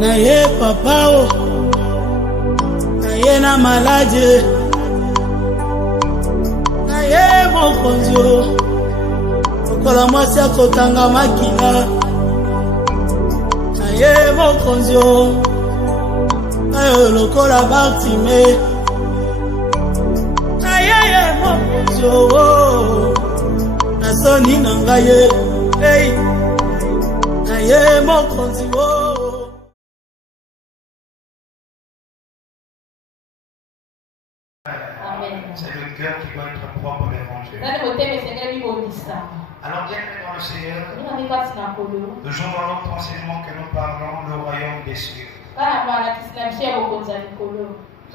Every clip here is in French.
Na ye papa o, na ye na malade, na ye mokonzi o, lokola mwasi akotanga makila, na ye mokonzi o, ayo lokola Bartime, na ye mokonzi o, na soni na ngaye, hey, na ye mokonzi o. C'est le cœur qui doit être propre à l'évangile. Alors bien aimé dans le Seigneur, de jour dans notre enseignement que nous parlons, le royaume des cieux. Nous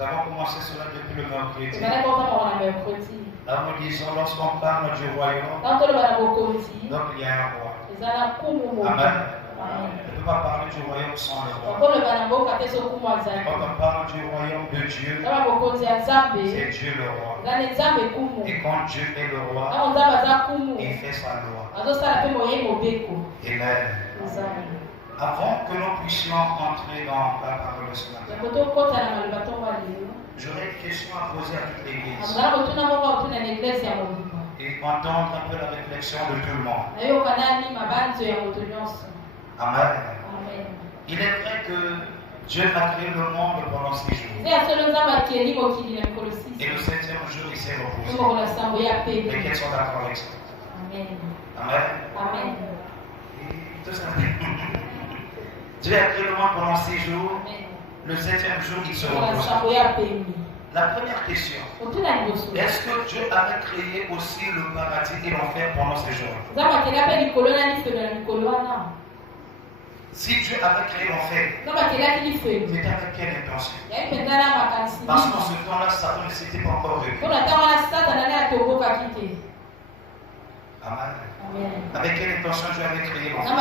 avons commencé cela depuis le mercredi. Là nous disons, lorsqu'on parle du royaume, donc il y a un roi. Amen. On ne peut pas parler du royaume sans le roi. Quand on parle du royaume de Dieu, c'est Dieu le roi. Et quand Dieu est le roi, il fait sa loi. Amen. Avant que nous puissions entrer dans la parole de ce matin, j'aurais une question à poser à toute l'église. Et entendre un peu la réflexion de tout le monde. Amen. Il est vrai que Dieu a créé le monde pendant 6 jours. Et le 7e jour, il s'est reposé. Et quels sont d'accord avec ça? Amen. Amen. Tout ça. Dieu a créé le monde pendant 6 jours. Le 7e jour, il se repose. La première question, est-ce que Dieu avait créé aussi le paradis et l'enfer pendant ces jours? Si Dieu avait créé l'enfer, c'était avec quelle intention? Parce qu'en ce temps-là, Satan ne s'était pas encore révélé. Amen. Avec quelle intention Dieu avait créé l'enfer?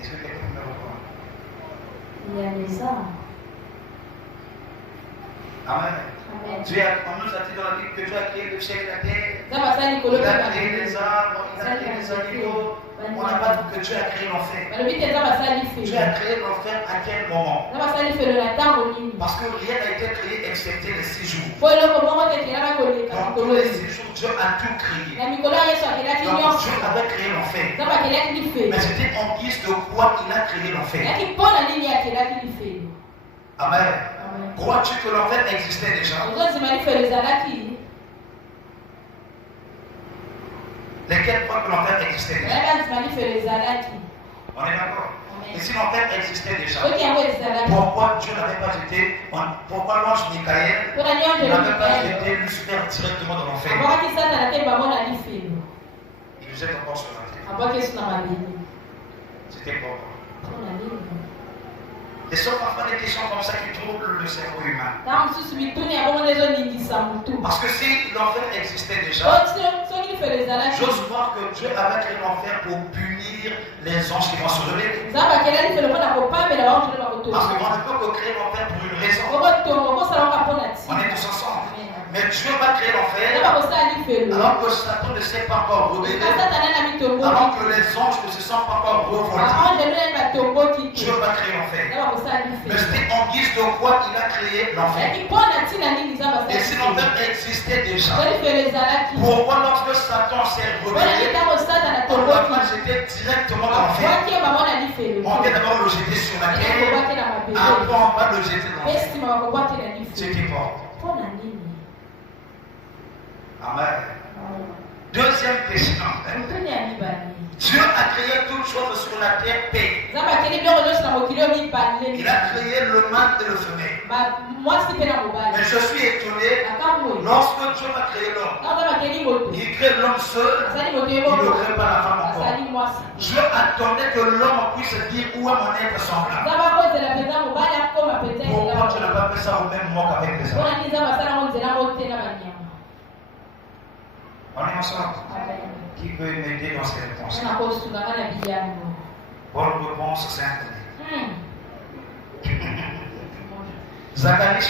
Est-ce que quelqu'un me reprend? Il y a des armes. Amen. On nous a dit dans la Bible que Dieu a créé le ciel et la terre. Il a créé les arbres, il a créé les animaux. On n'a pas dit que Dieu a créé l'enfer. Dieu a créé l'enfer à quel moment? Parce que rien n'a été créé excepté les 6 jours. Dans tous les 6 jours, Dieu a tout créé. Donc Dieu avait créé l'enfer. Mais c'était en guise de quoi il a créé l'enfer? Amen. Crois-tu que l'enfer existait déjà? Lesquels croient que l'enfer existait déjà? On est d'accord? Et si l'enfer existait déjà, pourquoi Dieu n'avait pas été, pourquoi l'ange Michael n'avait pas été Lucifer directement dans l'enfer? Il nous est encore sur la terre. C'était pourquoi? Et ce sont parfois des questions comme ça qui troublent le cerveau humain. Parce que si l'enfer existait déjà, j'ose croire que Dieu avait créé l'enfer pour punir les anges qui vont se lever. Parce qu'on ne peut que créer l'enfer pour une raison. On est tous ensemble. Mais Dieu va créer l'enfer alors que Satan ne s'est pas encore révélé, alors que les anges ne se sont pas encore revoltés. Dieu va créer l'enfer. Mais c'était en guise de quoi il a créé l'enfer. Et si l'enfer existait déjà, pourquoi lorsque Satan s'est révélé, on ne va pas jeter directement dans l'enfer? On vient d'abord le jeter sur la terre, après on va le jeter dans l'enfer. C'était fort. Amen. Deuxième question. Dieu a créé toutes choses sur la terre paix. Il a créé le mâle et le femelle. Mais je suis étonné, lorsque Dieu a créé l'homme, il crée l'homme seul, il ne crée pas la femme encore. Dieu attendait que l'homme puisse dire où est mon être semblable. Pourquoi tu n'as pas fait ça au même moment qu'avec les hommes? On est ensemble. Qui peut m'aider dans cette réponse? Bonne réponse, Saint-Denis. Zacharie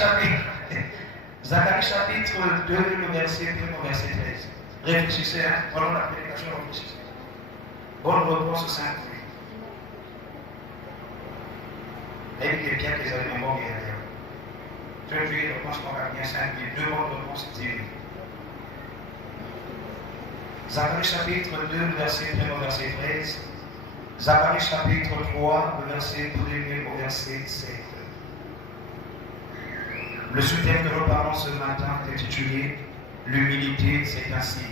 chapitre 2, le verset 1, le verset 13. Réfléchissez, prenons la prédication, réfléchissez. Bonne réponse, Saint-Denis. Et puis les biens qu'ils avaient en guerre. Je vais réponse pour bien 5 000. Deux bonnes réponses, 10 000. Zacharie chapitre 2, verset 1 au verset 13. Zacharie chapitre 3, le verset 1 au verset 7. Le sous-thème de nos parents ce matin est intitulé L'humilité, c'est un signe.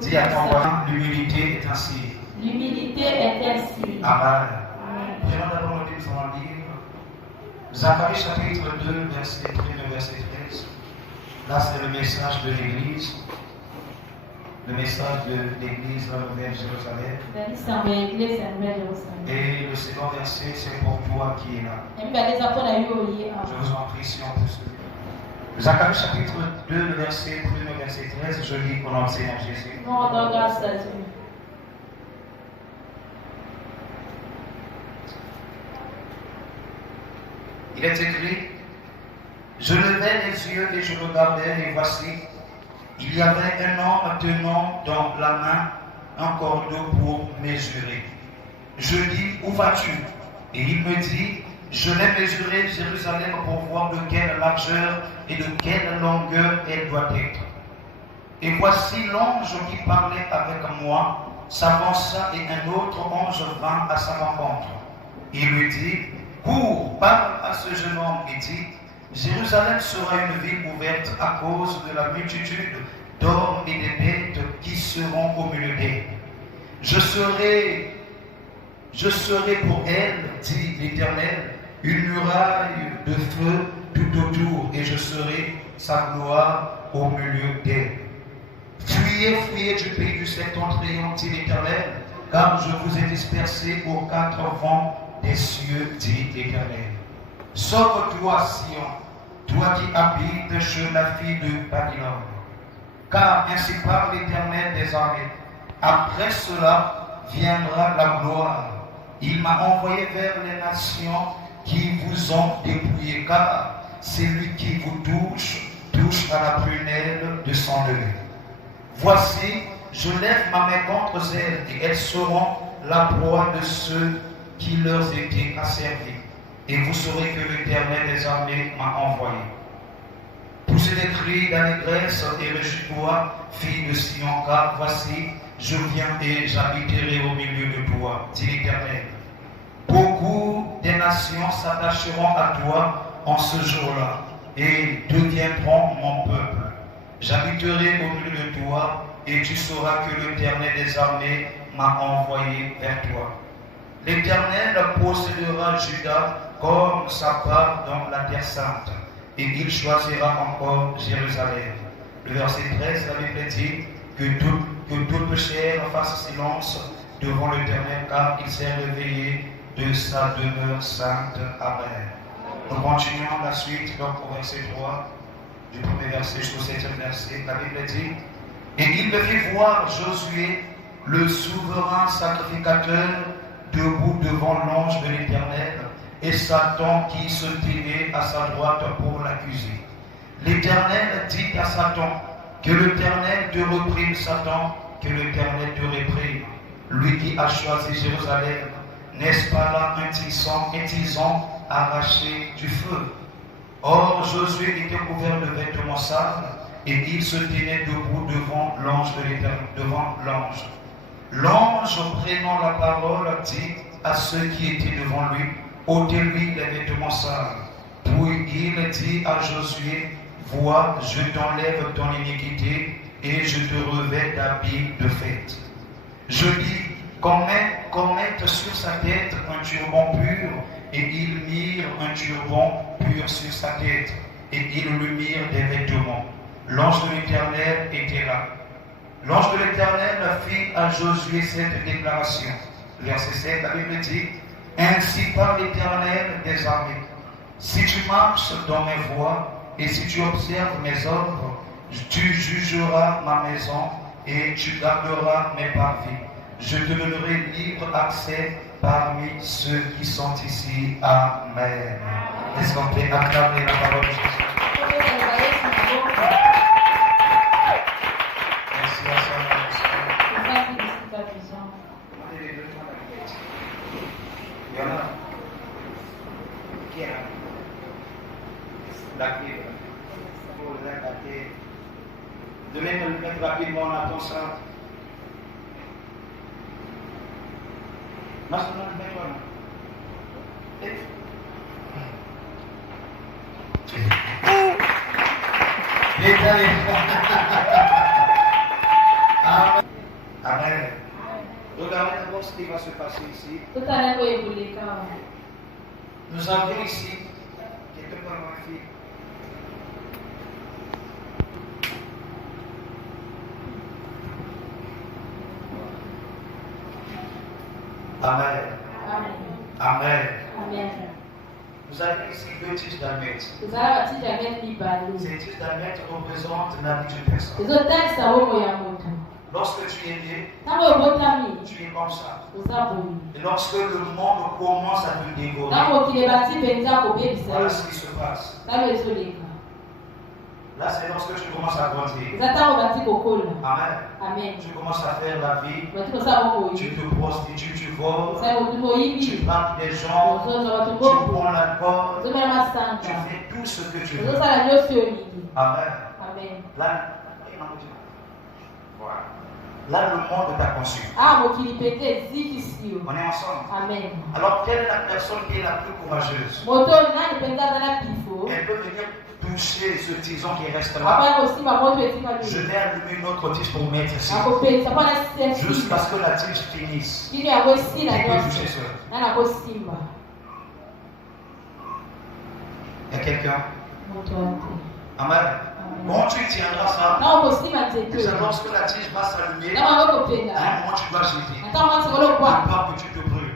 Dis à ton voisin, l'humilité est un signe. L'humilité est un signe. Amen. Prenons d'abord le livre en livre. Zacharie chapitre 2, verset 1 au verset 13. Là, c'est le message de l'Église. Le message de l'Église dans la Nouvelle Jérusalem. Et le second verset, c'est pour toi qui es là. Je vous en prie si on peut se lever. Zacharie chapitre 2, le verset 1 au verset 13, je lis au nom du Seigneur Jésus. Il est écrit, je levai les yeux et je regardai, et voici, il y avait un homme tenant dans la main un cordeau pour mesurer. Je dis, où vas-tu? Et il me dit, je vais mesurer Jérusalem pour voir de quelle largeur et de quelle longueur elle doit être. Et voici l'ange qui parlait avec moi s'avança et un autre ange vint à sa rencontre. Il lui dit, cours, parle à ce jeune homme et dit, Jérusalem sera une ville ouverte à cause de la multitude d'hommes et des bêtes qui seront au milieu d'elle. Je serai pour elle, dit l'Éternel, une muraille de feu tout autour, et je serai sa gloire au milieu d'elle. Fuyez, fuyez du pays du septentrion, dit l'Éternel, car je vous ai dispersés aux quatre vents des cieux, dit l'Éternel. Sauve-toi, Sion, toi qui habites chez la fille de Babylone. Car ainsi parle l'Éternel des armées. Après cela viendra la gloire. Il m'a envoyé vers les nations qui vous ont dépouillé, car celui qui vous touche à la prunelle de son œil. Voici, je lève ma main contre elles, et elles seront la proie de ceux qui leur étaient asservis. Et vous saurez que l'Éternel des armées m'a envoyé. Poussez des cris d'allégresse et réjouis-toi, fille de Sion, car voici, je viens et j'habiterai au milieu de toi, dit l'Éternel. Beaucoup des nations s'attacheront à toi en ce jour-là et deviendront mon peuple. J'habiterai au milieu de toi et tu sauras que l'Éternel des armées m'a envoyé vers toi. L'Éternel possédera Juda comme sa part dans la terre sainte, et il choisira encore Jérusalem. Le verset 13, la Bible dit que toute chair fasse silence devant l'Éternel, car il s'est réveillé de sa demeure sainte. Amen. Nous continuons la suite, donc au verset 3, du premier verset jusqu'au 7e verset. La Bible dit, et il me fit voir Josué, le souverain sacrificateur, debout devant l'ange de l'Éternel, et Satan qui se tenait à sa droite pour l'accuser. L'Éternel dit à Satan, que l'Éternel te reprime, Satan, que l'Éternel te réprime. Lui qui a choisi Jérusalem, n'est-ce pas là un tison arraché du feu? Or, Josué était couvert de vêtements sales, et il se tenait debout devant l'ange de l'Éternel, devant l'ange. L'ange, prenant la parole, dit à ceux qui étaient devant lui, ôtez-lui les vêtements sales. Puis il dit à Josué, vois, je t'enlève ton iniquité et je te revêt d'habits de fête. Je dis, qu'on mette sur sa tête un turban pur, et ils mirent un turban pur sur sa tête, et ils lui mirent des vêtements. L'ange de l'Éternel était là. L'ange de l'Éternel fit à Josué cette déclaration. Verset 7, la Bible dit, ainsi parle l'Éternel des armées. Si tu marches dans mes voies, et si tu observes mes ordres, tu jugeras ma maison, et tu garderas mes parvis. Je te donnerai libre accès parmi ceux qui sont ici. Amen. Est-ce qu'on peut acclamer la parole de Jésus? Merci à Qui est là? La clé. Il faut la garder. Donnez me le mettre rapidement dans ton sein. Maintenant, mets-toi là. Amen. Regardez d'abord ce qui va se passer ici. Nous avions ici quelqu'un comme ma fille. Amen. Amen. Amen. Nous avons ici 2 tiges d'almette. Ces tiges d'almette représentent la vie d'une personne. Lorsque tu es né, tu es comme ça. Et lorsque le monde commence à te dévorer, voilà ce qui se passe. Là, c'est lorsque tu commences à grandir. Amen. Tu commences à faire la vie. Tu te prostitues, tu voles. Tu parles des gens. Tu prends l'alcool. Tu fais tout ce que tu veux. Amen. Là, voilà. Là, le monde t'a conçu. On est ensemble. Amen. Alors, quelle est la personne qui est la plus courageuse? Elle peut venir toucher ce tison qui reste là. Je vais allumer une autre tige pour mettre ici. Jusqu'à ce que la tige finisse. Tu peux toucher cela. Il y a quelqu'un? Amen. Quand tu tiendras ça, lorsque la tige va s'allumer, à un moment tu dois jeter. Pas que tu te brûles.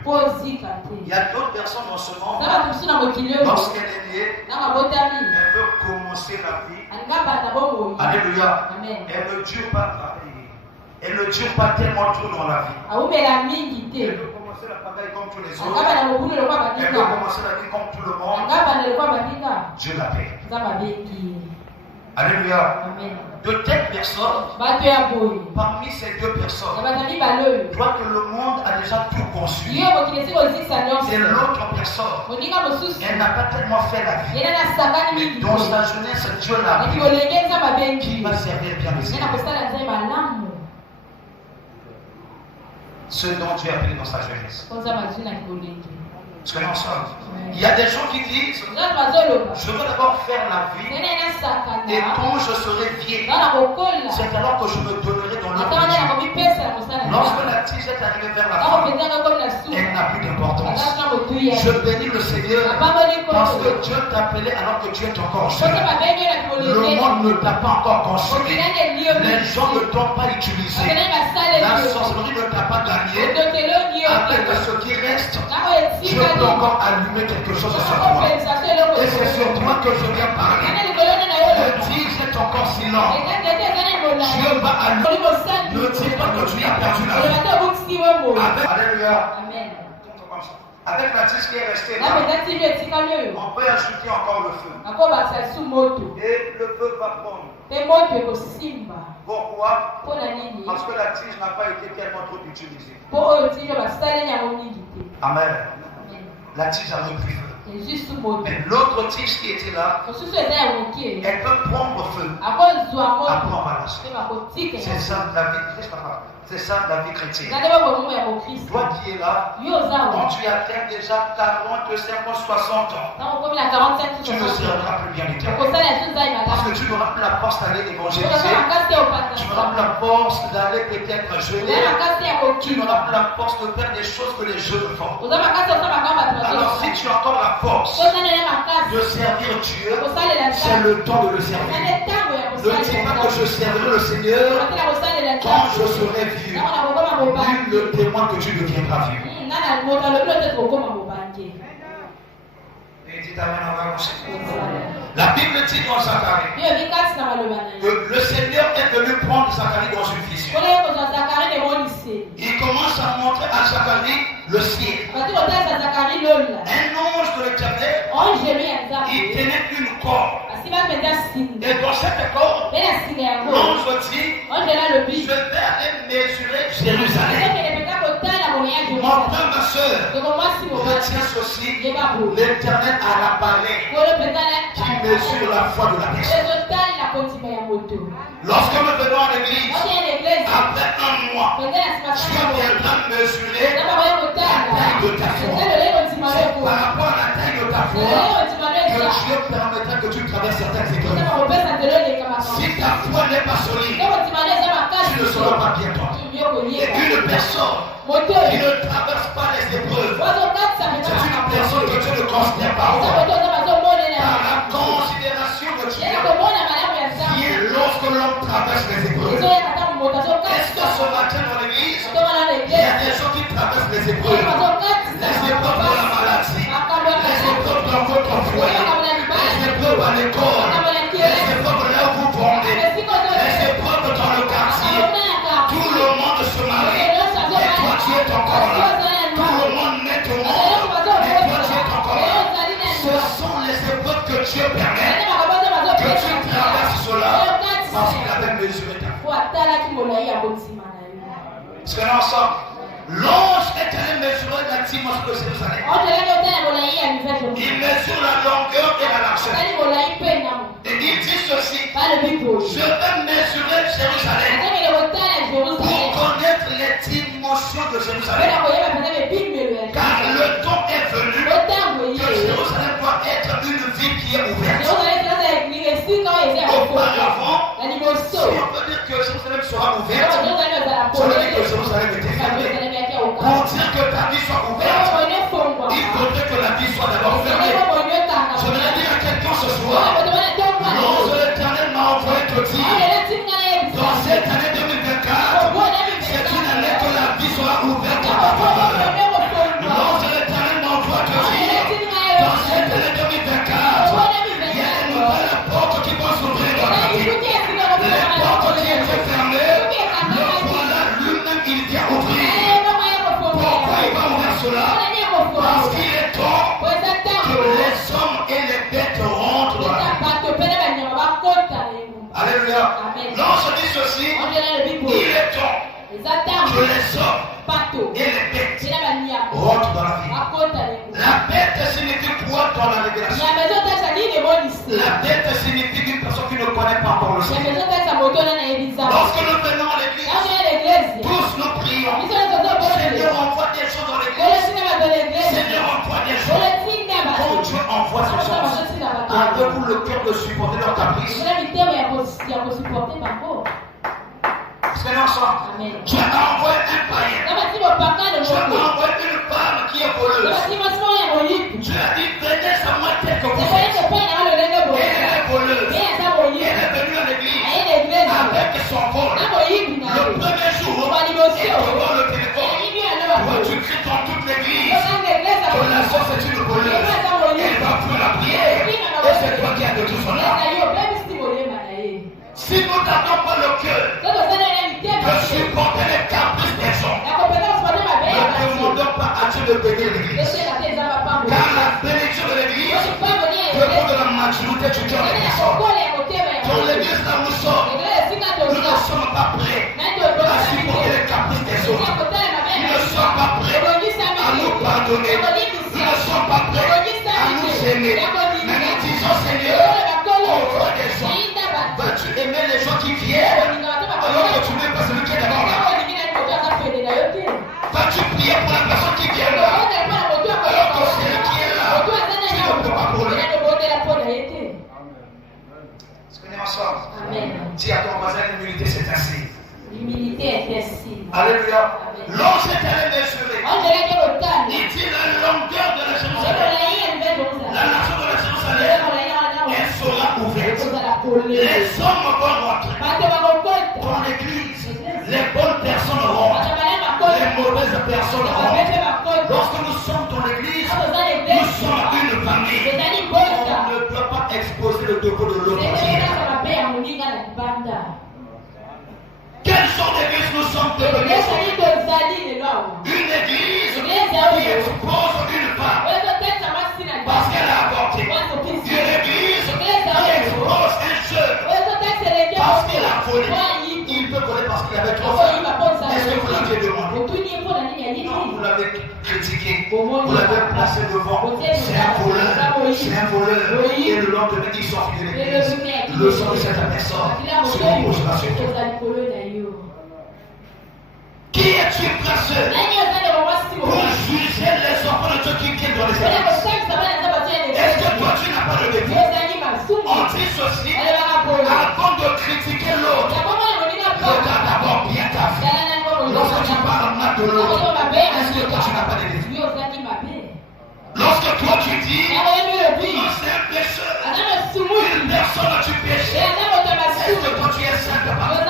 Il y a d'autres personnes en ce monde, lorsqu'elle est née, elle peut commencer la vie. Alléluia. Elle ne dure pas. Elle ne dure pas tellement tôt dans la vie. Elle peut commencer la bataille comme tous les autres. Elle peut commencer la vie comme tout le monde. Dieu l'appelle. Alléluia. Amen. De telles personnes, parmi ces 2 personnes, toi que le monde a déjà tout conçu. Et l'autre personne, elle n'a pas tellement fait la vie. Mais dans sa jeunesse, Dieu l'a appelé. Qui va servir bien les Seigneur. Ce dont Dieu a appelé dans sa jeunesse. Parce que nous ensemble. Il y a des gens qui disent, je veux d'abord faire la vie, et quand je serai vieille, c'est alors que je me donnerai dans le Dieu. Lorsque la tige est arrivée vers la femme, elle n'a plus d'importance. Je bénis le Seigneur parce que Dieu t'a appelé alors que tu es encore jeune. Le monde ne t'a pas encore consumé. Les gens ne t'ont pas utilisé. La sorcellerie ne t'a pas gagné. Avec ce qui reste, Dieu peut encore allumer quelque chose sur toi. Et c'est sur toi que je viens parler. Le tige est encore silent. Dieu va allumer. Ne dis pas que tu as perdu la vie. Alléluia. Avec la tige qui est restée là, on peut ajouter encore le feu. Et le feu va prendre. Pourquoi? Parce que la tige n'a pas été tellement trop utilisée. Amen. La tige a repris feu. Mais l'autre tige qui était là, elle peut prendre feu. Après on va lâcher. C'est ça la vie. C'est ça la vie chrétienne. Toi qui es là, quand tu atteins déjà 40, 50, 60 ans, tu ne seras plus bien éternel. Parce que tu n'auras plus la force d'aller évangéliser. Tu n'auras plus la force d'aller peut-être jeûner. Tu n'auras plus la force de faire des choses que les jeunes font. Alors si tu as encore la force de servir Dieu, c'est le temps de le servir. Ne dis pas que je servirai le Seigneur quand je serai vieux. Nul ne témoigne que tu deviendras vieux. Et dit amen, on va avancer. La Bible dit dans Zacharie que le Seigneur est venu prendre Zacharie dans une vision. Il commence à montrer à Zacharie le ciel. Un ange de l'Éternel, il tenait une corde. Et dans cette corde, l'ange dit, je vais aller mesurer Jérusalem. Mon frère, ma soeur, retiens ceci. L'Éternel a la balai qui mesure la foi de la personne. Lorsque nous venons à l'église, après un mois, Dieu viendra mesurer la taille de ta foi. C'est par rapport à la taille de ta foi que Dieu permettra que tu traverses certaines épreuves. Si ta foi n'est pas solide, tu ne seras pas bien toi. Et une personne qui ne traverse pas les épreuves, c'est une personne que Dieu ne considère pas. Par la considération de Dieu, lorsque l'homme traverse les épreuves. Est-ce que ce matin dans l'église, il y a des gens qui traversent les épreuves? Les épreuves de la maladie, les épreuves dans votre foyer, les épreuves à l'école, les épreuves là où vous vendez, les épreuves dans le quartier. Tout le monde se marie, et toi tu es encore là. Tout le monde naît au monde, et toi tu es encore là. Ce sont les épreuves que Dieu permet, que tu traverses cela, parce qu'il avait mesuré ta foi. Est-ce qu'on est ensemble? L'ange est allé mesurer la dimension de Jérusalem. Il mesure la longueur et la largeur. Et il dit ceci: je vais mesurer Jérusalem pour connaître les dimensions de Jérusalem. Car le temps est venu que Jérusalem doit être une ville qui est ouverte. Auparavant, si on peut dire que Jérusalem sera ouverte, ça veut dire que Jérusalem était fermée. Pour dire que ta vie soit ouverte, il faudrait que la vie soit d'abord fermée. Je voudrais dire à quelqu'un ce soir, l'ange de l'Éternel m'a envoyé te dire, dans cette année 2024, c'est une année que la vie sera ouverte à ta faveur. L'ange de l'Éternel m'a envoyé te dire, dans cette année 2024, il y a une nouvelle porte qui va s'ouvrir dans ta vie. Les portes qui étaient fermées, le voilà lui-même, il vient ouvrir. Pourquoi il va ouvrir cela? Parce qu'il est temps que les hommes et les bêtes rentrent dans la vie. Alléluia. L'ange dit ceci: il est temps que les hommes et les bêtes rentrent dans la vie. La bête signifie quoi dans la révélation? La bête signifie une personne qui ne connaît pas encore le Seigneur. Lorsque nous venons à l'église, tous nous prions: Seigneur, envoie des choses dans l'église. Seigneur, envoie des choses. Quand Dieu envoie ces choses, avez-vous le cœur de supporter leur caprice? C'est ensemble. Dieu a envoyé un païen. Dieu a envoyé une femme qui est voleuse. Dieu a dit: venez à moi tel que vous êtes. Elle est voleuse. Elle est venue à l'église avec son vol. Le premier jour, elle te vole le téléphone. Toi, tu cries dans toute l'église que la source est une voleuse. Elle va plus la prier. Et c'est toi qui as de tout cela. Si nous n'avons pas le cœur de supporter les caprices des gens, ne demandons pas à Dieu de bénir l'église. Car la bénédiction de l'église dépend de la maturité du cœur des personnes. Dans l'église là où nous sommes, nous ne sommes pas prêts à supporter les caprices des autres. Nous ne sommes pas prêts à nous pardonner. Nous ne sommes pas prêts à nous aimer. Mais nous disons: Seigneur, envoie des gens. Vas-tu aimer les gens qui viennent alors que tu n'aimes pas celui qui est d'abord là? Vas-tu prier pour la personne qui vient là alors que celui qui est là, tu ne peux pas pour lui? Est-ce qu'on est ensemble? Dis à ton voisin: l'humilité c'est assez. Alléluia. L'ange est allé mesurer. Il dit la longueur de la Jérusalem, la largeur de la Jérusalem, elle sera ouverte. Les hommes vont rentrer dans l'église. Les bonnes personnes rentrent, les mauvaises personnes rentrent. Lorsque nous sommes dans l'église, nous sommes une famille. On ne peut pas exposer le défaut de l'autre. Quelle sorte d'église nous sommes devenus? Une église qui expose une femme parce qu'elle a avorté. Une église qui expose un jeune parce qu'il a volé. Il peut voler parce qu'il avait trop faim. Est-ce que vous l'aviez demandé? Non, vous l'avez critiqué, vous l'avez placé devant. C'est un voleur, c'est un voleur. Et le lendemain, il sort de l'église. Le sang de cette personne se reposera sur toi. Qui es-tu placé pour juger les enfants de Dieu qui viennent dans les églises? Est-ce que toi tu n'as pas de l'église? On dit ceci, avant de critiquer l'autre, regarde d'abord bien ta vie. Lorsque tu parles mal de l'autre, est-ce que toi tu n'as pas d'église? Lorsque toi tu dis, non c'est un pécheur, une personne a tu péché, est-ce que toi tu es saint de parler?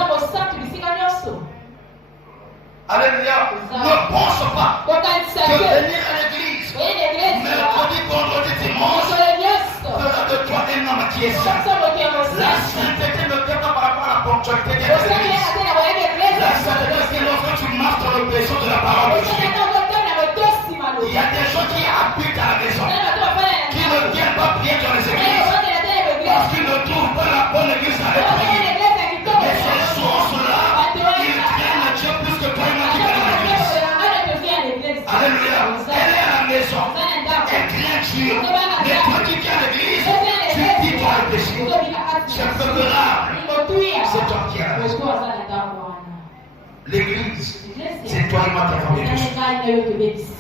Alléluia. Ne pense pas que venir à l'église, mercredi, vendredi, dimanche, fera de toi un homme qui est saint. La sainteté ne dépend pas par rapport à la ponctualité de l'église. La sainteté, c'est lorsque tu marches dans le péché de la parole de Dieu. Il y a des gens qui habitent à la maison, qui ne viennent pas prier dans les églises, parce qu'ils ne trouvent pas la bonne église à les prier. Mais ces choses-là, ils craignent Dieu plus que toi et moi qui viens dans l'église. Alléluia. Elle est à la maison, elle craint Dieu. Mais toi qui viens à l'église, tu dis toi le péché. C'est favorable. C'est toi qui as raison. L'église, c'est toi et moi qui avons l'église.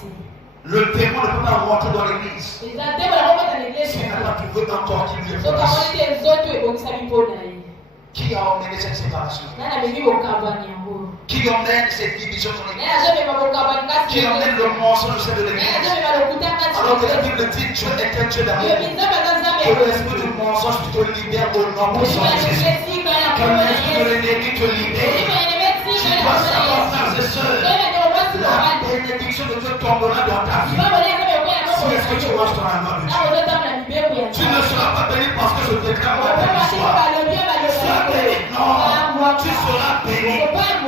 Le témoin ne peut pas rentrer dans l'église s'il n'a pas trouvé encore qui lui est place. Qui a emmené cette séparation? Qui emmène cette division dans l'église? Qui emmène le mensonge au sein de l'église? Alors que la Bible dit Dieu est un Dieu d'amour. Que l'esprit du mensonge te libère au nom puissant de Jésus. Que l'esprit de l'ennemi te libère. Tu dois savoir, frères et sœurs, la bénédiction de Dieu tombera dans ta vie. Si est-ce que tu marches dans la main de Dieu, tu ne seras pas béni parce que je déclare la bénédiction. Sois béni, non, tu seras béni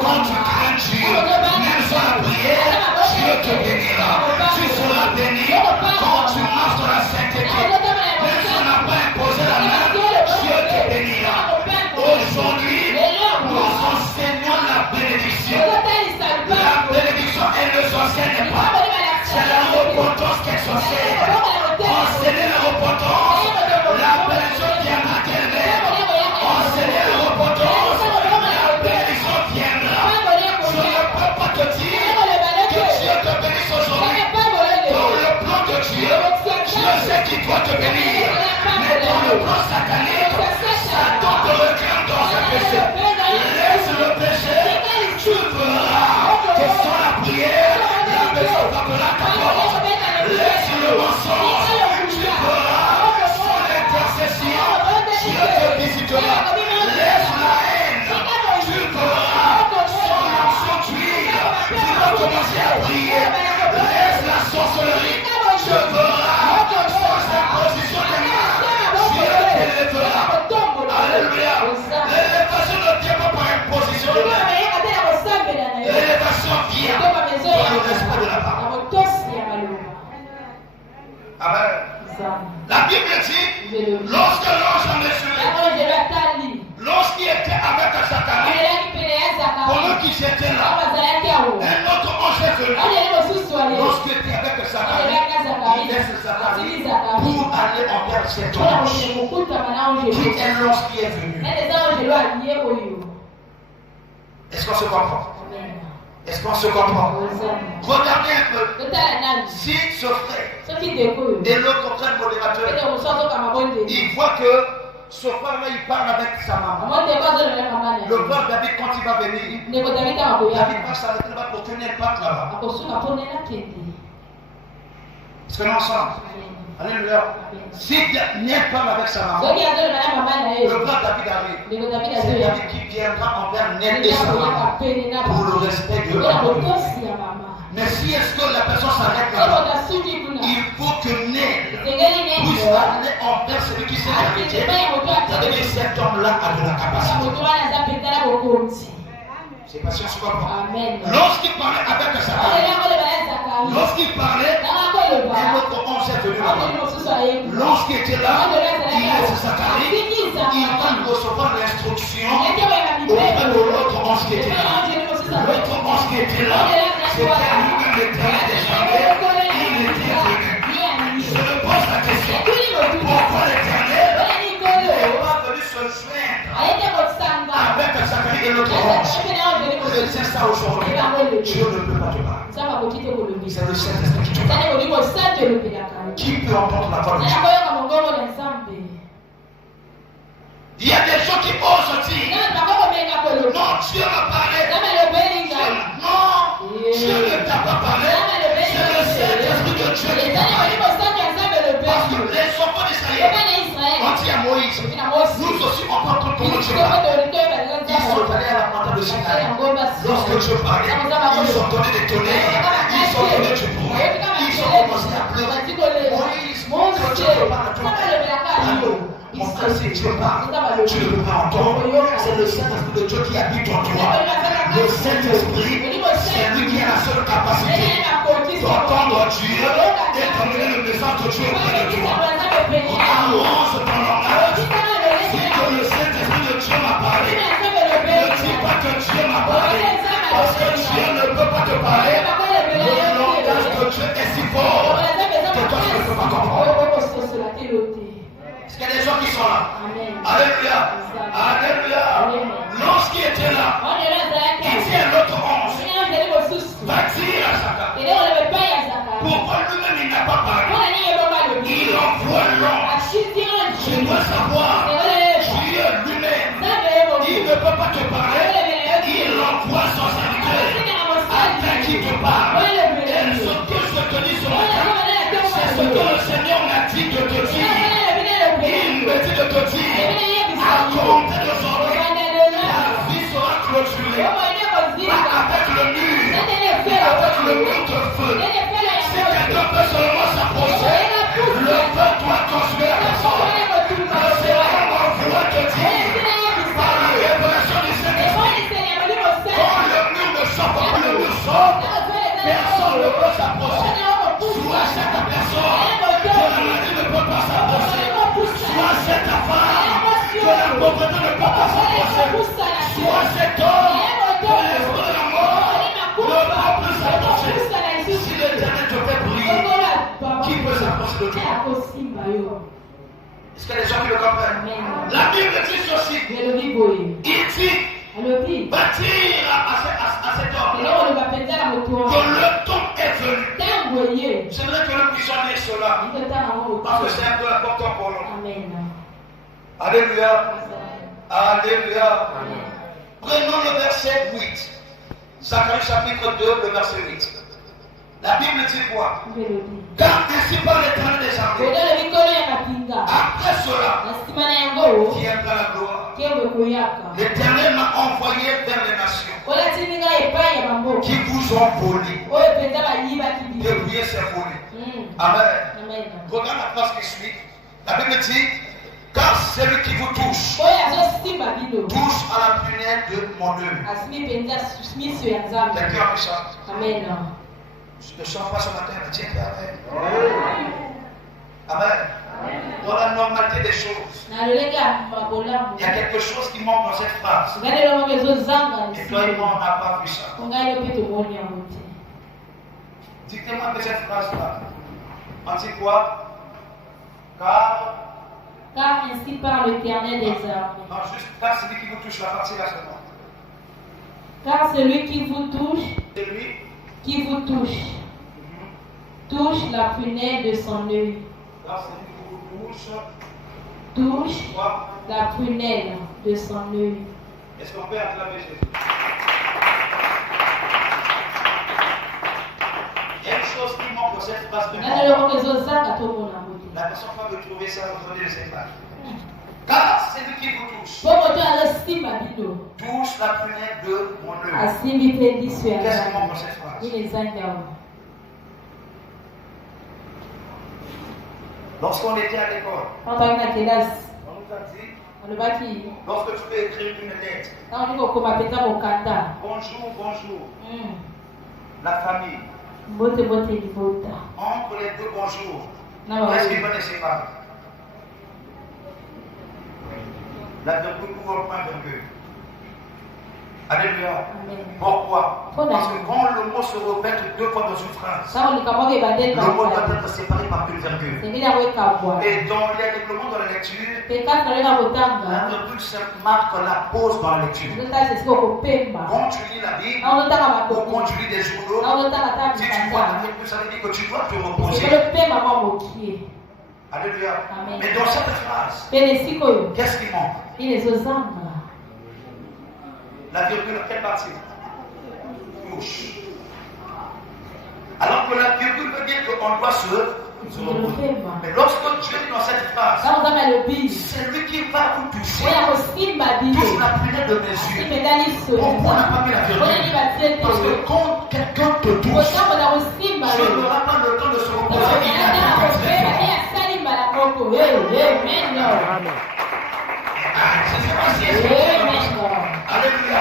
quand tu crains Dieu. Même sans la prière, Dieu te bénira. Tu seras béni quand tu marches dans la sainteté. Même si on n'a pas imposé la main, Dieu te bénira. Aujourd'hui, nous enseignons la bénédiction. La bénédiction, elle ne s'enseigne pas. C'est la repentance qu'elle s'enseigne. Enseigner la repentance. La bénédiction viendra d'elle-même. Enseigner la repentance. La bénédiction viendra. Je ne peux pas te dire que Dieu te bénisse aujourd'hui. Dans le plan de Dieu, Dieu sait qui doit te bénir. Mais dans le plan satanique, Satan te reclame dans un péché. Laisse le péché, tu verras que sans la prière, la maison frappera ta porte. Laisse le mensonge, tu verras sans l'intercession, Dieu te visitera. Laisse la haine, tu verras sans l'action d'huile, tu vas commencer à prier. Laisse la sorcellerie, tu verras sans imposition des mains, Dieu t'élèvera. Alléluia. L'élévation ne vient pas par imposition de main. L'élévation vient par le respect de la parole. Amen. La Bible dit, lorsque l'ange a mesuré, lorsqu'il était avec Zacharie, pendant qu'il était là, un autre ange est venu. Lorsqu'il était avec Zacharie, il laisse Zacharie pour aller envers cet ange. Qui est l'ange qui est venu? Est-ce qu'on se comprend? Est-ce qu'on se comprend? Regardez un peu. Si ce frère et l'autre frère modérateur, il voit que ce frère-là, il parle avec sa maman. Le frère David, quand il va venir, David va s'arrêter là-bas pour tenir le pape là-bas. Est-ce qu'on est ensemble? Alléluia. Si Niel parle avec sa maman, le frère David arrive. C'est David qui viendra envers Niel et sa maman pour le respect de la maman. Mais si est-ce que la personne s'arrête là-bas, il faut que Niel puisse aller envers celui qui s'est arrêté. Ça veut dire que cet homme-là a de la capacité. C'est pas si on se comprend. Lorsqu'il parlait avec sa maman, lorsqu'il parlait, un autre ange est venu là-bas. Lorsqu'il était là, il laisse Zacharie, il va recevoir l'instruction auprès de l'autre ange qui était là. L'autre ange qui était là, c'était lui-même l'éternel des tranche. Je dis ça aujourd'hui. Dieu ne peut pas te parler. C'est le Saint-Esprit qui te parle. Qui peut entendre la voix de Dieu? Il y a des gens qui osent dire non, Dieu m'a parlé. Non, Dieu ne t'a pas parlé. C'est le Saint-Esprit de Dieu qui t'a parlé. Parce que les enfants d'Israël ont dit à Moïse, nous aussi on peut entendre comment Dieu parle. Ils sont allés à la montagne de Sinaï. Lorsque Dieu parlait, ils ont donné des tonnerres, ils ont donné du bruit, ils ont commencé à pleurer. Moïse, quand Dieu parle à toi, mon frère, si Dieu parle, tu ne peux pas entendre. C'est le Saint-Esprit de Dieu qui habite en toi. Le Saint-Esprit, c'est lui qui a la seule capacité d'entendre Dieu et d'amener le message de Dieu auprès de toi. Arrange ton langage. Si que le Saint-Esprit de Dieu m'a parlé, ne dis pas que Dieu m'a parlé, parce que Dieu ne peut pas te parler. Le langage de Dieu est si fort que toi tu ne peux pas comprendre. Est-ce qu'il y a des gens qui sont là? Alléluia. Alléluia. L'ange qui était là, il dit à l'autre ange, va dire à Zaka. Pourquoi lui-même il n'a pas parlé? Il envoie l'ange. Tu dois savoir, Dieu lui-même, il ne peut pas te parler. Il envoie son serviteur afin qu'il te parle. Et ce que je te dis ce matin, c'est ce que le Seigneur m'a dit de te dire. Il me dit de te dire, à compter d'aujourd'hui, la vie sera clôturée. Avec le mur, avec le mur de feu. Si quelqu'un peut seulement s'approcher, le feu doit consommer la personne. Le Seigneur m'envoie te dire, par la révélation du Saint-Esprit, quand le mur ne sort pas, le mur sort, personne ne peut s'approcher. Soit cette personne, que la maladie ne peut pas s'approcher. Soit cette femme, que la pauvreté ne peut pas s'approcher. Soit cet homme, que l'esprit de la mort ne peut plus s'approcher. Si l'Éternel te fait prier, qui peut s'approcher de toi? Est-ce qu'il y a des gens qui le comprennent? La Bible dit ceci. Il dit, va dire à cet homme que le temps est venu. C'est vrai que nous puissions dire cela, parce que c'est un peu important pour nous. Alléluia. Alléluia. Prenons le verset 8. Zacharie chapitre 2, le verset 8. La Bible dit quoi? Car ainsi par l'Éternel des armées, après cela, viendra la gloire. L'Éternel m'a envoyé vers les nations qui vous ont volé. Dépouiller ses volets. Amen. Regarde la phrase qui suit. La Bible dit, car celui qui vous touche, touche à la prunelle de mon œil. Quelqu'un a vu ça? Amen. Je ne chante pas ce matin, mais tiens, Amen. Amen. Dans la normalité des choses, il y a quelque chose qui manque dans cette phrase. Et toi et moi, on n'a pas vu ça. Dites-moi que cette phrase-là, on dit quoi? Car ainsi parle l'Éternel des armées. Non, juste car celui qui vous touche, la partie là seulement. Car celui qui vous touche, touche la prunelle de son œil. Car celui qui vous touche la prunelle de son œil. Est-ce qu'on peut acclamer Jésus? Il y a une chose qui manque dans cette phrase de la personne va me trouver ça aujourd'hui, je ne sais pas. Car celui qui vous touche, touche la prunelle de mon œil. Qu'est-ce qui manque dans cette phrase? Lorsqu'on était à l'école, on nous a dit, lorsque tu peux écrire une lettre, bonjour, la famille, entre les deux bonjours, est-ce qu'ils ne connaissaient pas? La de beaucoup au point de vue. Alléluia. Pourquoi? Parce que quand le mot se répète 2 fois de souffrance, le mot doit être séparé par une virgule. Et dans le monde de la lecture, la virgule se marque la pause dans la lecture. Quand tu lis la Bible, ou quand tu lis des journaux, si tu vois la virgule, ça veut dire que tu dois te reposer. Alléluia. Mais dans cette phrase, qu'est-ce qui manque? La virgule, quelle partie? Gauche. Alors que la virgule veut dire qu'on doit se reposer. Mais lorsque Dieu est dans cette phrase, c'est lui qui va vous toucher. Touche la prunelle de mes yeux. Pourquoi on n'a pas mis la virgule? Parce que quand quelqu'un te touche, tu n'auras pas le temps de se reposer. Alléluia.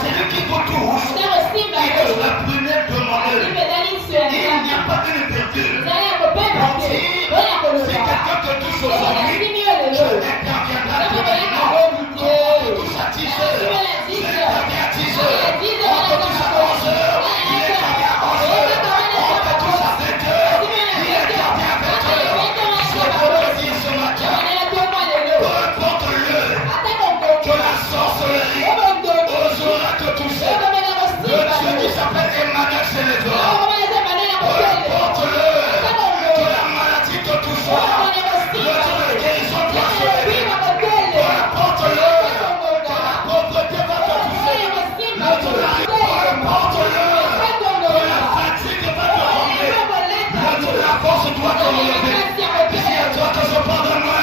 C'est lui qui vous touche. Il touche la prunelle de mon œil. Il n'y a pas une virgule. Si quelqu'un te touche aujourd'hui, je n'interviendrai pas. On te touche à 10 heures. Je n'interviens à 10 heures. On te touche à 11 heures. Il intervient à 11 heures. On te touche à 20 heures. Il intervient à 20 heures. Je veux te dire ce matin, peu importe l'heure, que la sorcellerie osera te toucher. Le Dieu qui s'appelle Emmanuel s'élèvera. Peu importe l'heure, que la maladie te touchera. Le Dieu de guérison doit se lever. Peu importe l'heure, que la pauvreté va te toucher. Le Dieu de la peu importe l'heure, que la fatigue va te rendre. Le Dieu de la force doit te relever. C'est à toi que je parle de moi.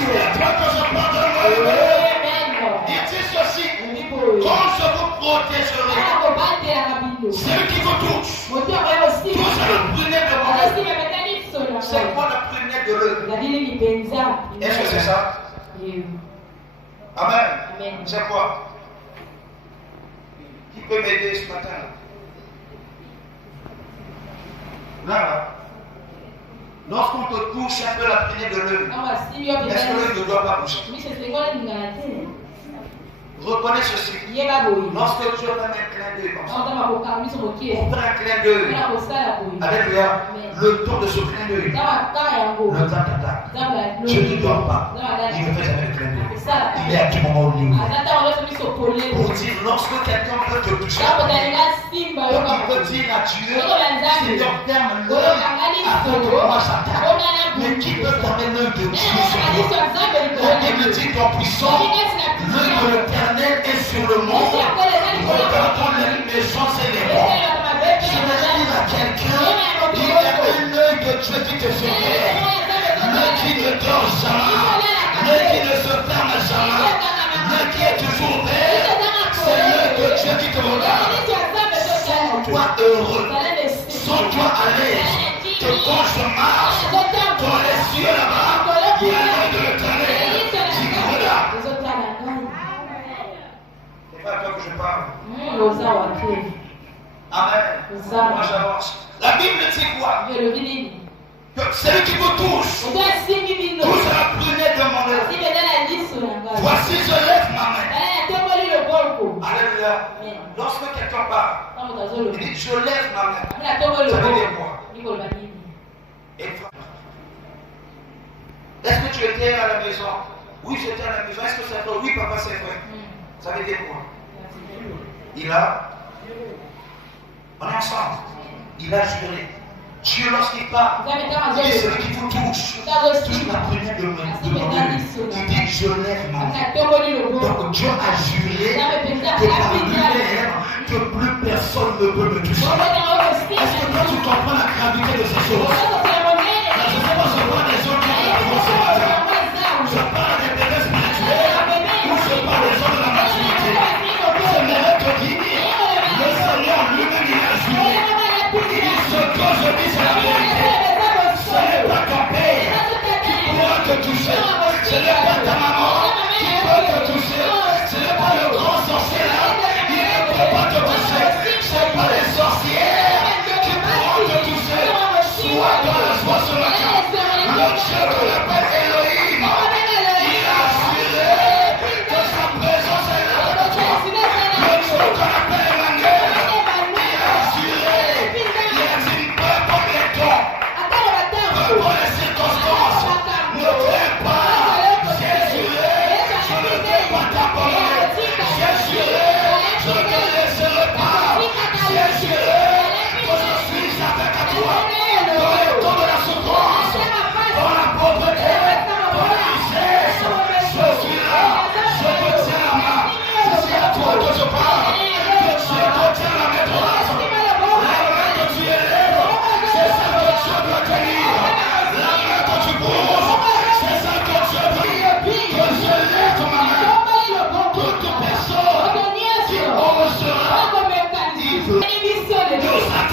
C'est à toi que je parle de moi. Il dit ceci, quand je vous protégerai, celui qui vous touche, touche le prunelle de mon œil. C'est quoi le prunelle de l'œil? Est-ce que c'est ça? Amen. C'est quoi? Qui peut m'aider ce matin? Là. Lorsqu'on te touche un peu la prunelle de l'œil, est-ce que l'œil ne doit pas bouger? Reconnais ceci. Lorsque Dieu fait un clin d'œil comme ça, on fait un clin d'œil. Alléluia. Le temps de ce clin d'œil, le temps t'attaque. Je ne dors pas. Il ne fait jamais le clin d'œil. Il est à tout moment au niveau. Pour dire, lorsque quelqu'un veut te toucher, il peut dire à Dieu, Seigneur, ferme l'œil afin que moi j'attaque. Mais qui peut fermer l'œil de Dieu sur toi? La Bible dit qu'en puissant, l'œil de l'Éternel est sur le monde. Regardons les méchants et les bons. Je vais dire à quelqu'un, il y a un œil de Dieu qui te surveille. L'œil qui ne dort jamais. L'œil qui ne se ferme jamais. L'œil qui est toujours ouvert. C'est l'œil de Dieu qui te regarde. Sens-toi heureux. Sens-toi à l'aise. Que quand je marche dans les cieux là-bas, il y a l'œil de l'Éternel qui me regarde. C'est pas à toi que je parle. Amen. Moi j'avance. La Bible dit quoi? Que celui qui vous touche, touche à la prunelle de mon œil. Voici, je lève ma main. Alléluia. Lorsque quelqu'un parle, il dit je lève ma main. Ça veut dire quoi? Est-ce que tu étais à la maison? Oui, j'étais à la maison. Est-ce que c'est vrai? Oui, papa, c'est vrai. Ça veut dire quoi? Il a. On est ensemble. Il a juré. Dieu, lorsqu'il parle, il dit celui qui vous touche, touche la prunelle de mon œil. Il dit je lève ma main. Donc Dieu a juré que par lui-même, que plus personne ne peut me toucher. Est-ce que toi tu comprends la gravité de ces choses? Je ne sais pas si je vois des gens qui ont ce matin. Je parle des bébés spirituels ou je parle des gens de la maturité. Je vais te dire, le Seigneur lui-même il a juré. Il dit ce que je dis c'est la vérité. Ce n'est pas ton père qui pourra te toucher. Ce n'est pas ta maman qui peut te toucher. Ce n'est pas le grand sorcier là. Il ne peut pas te toucher. Ce n'est pas les sorcières qui pourront te toucher. Sois dans la joie ce matin. Le Dieu que l'appelle Elohim, il a assuré que sa présence est là.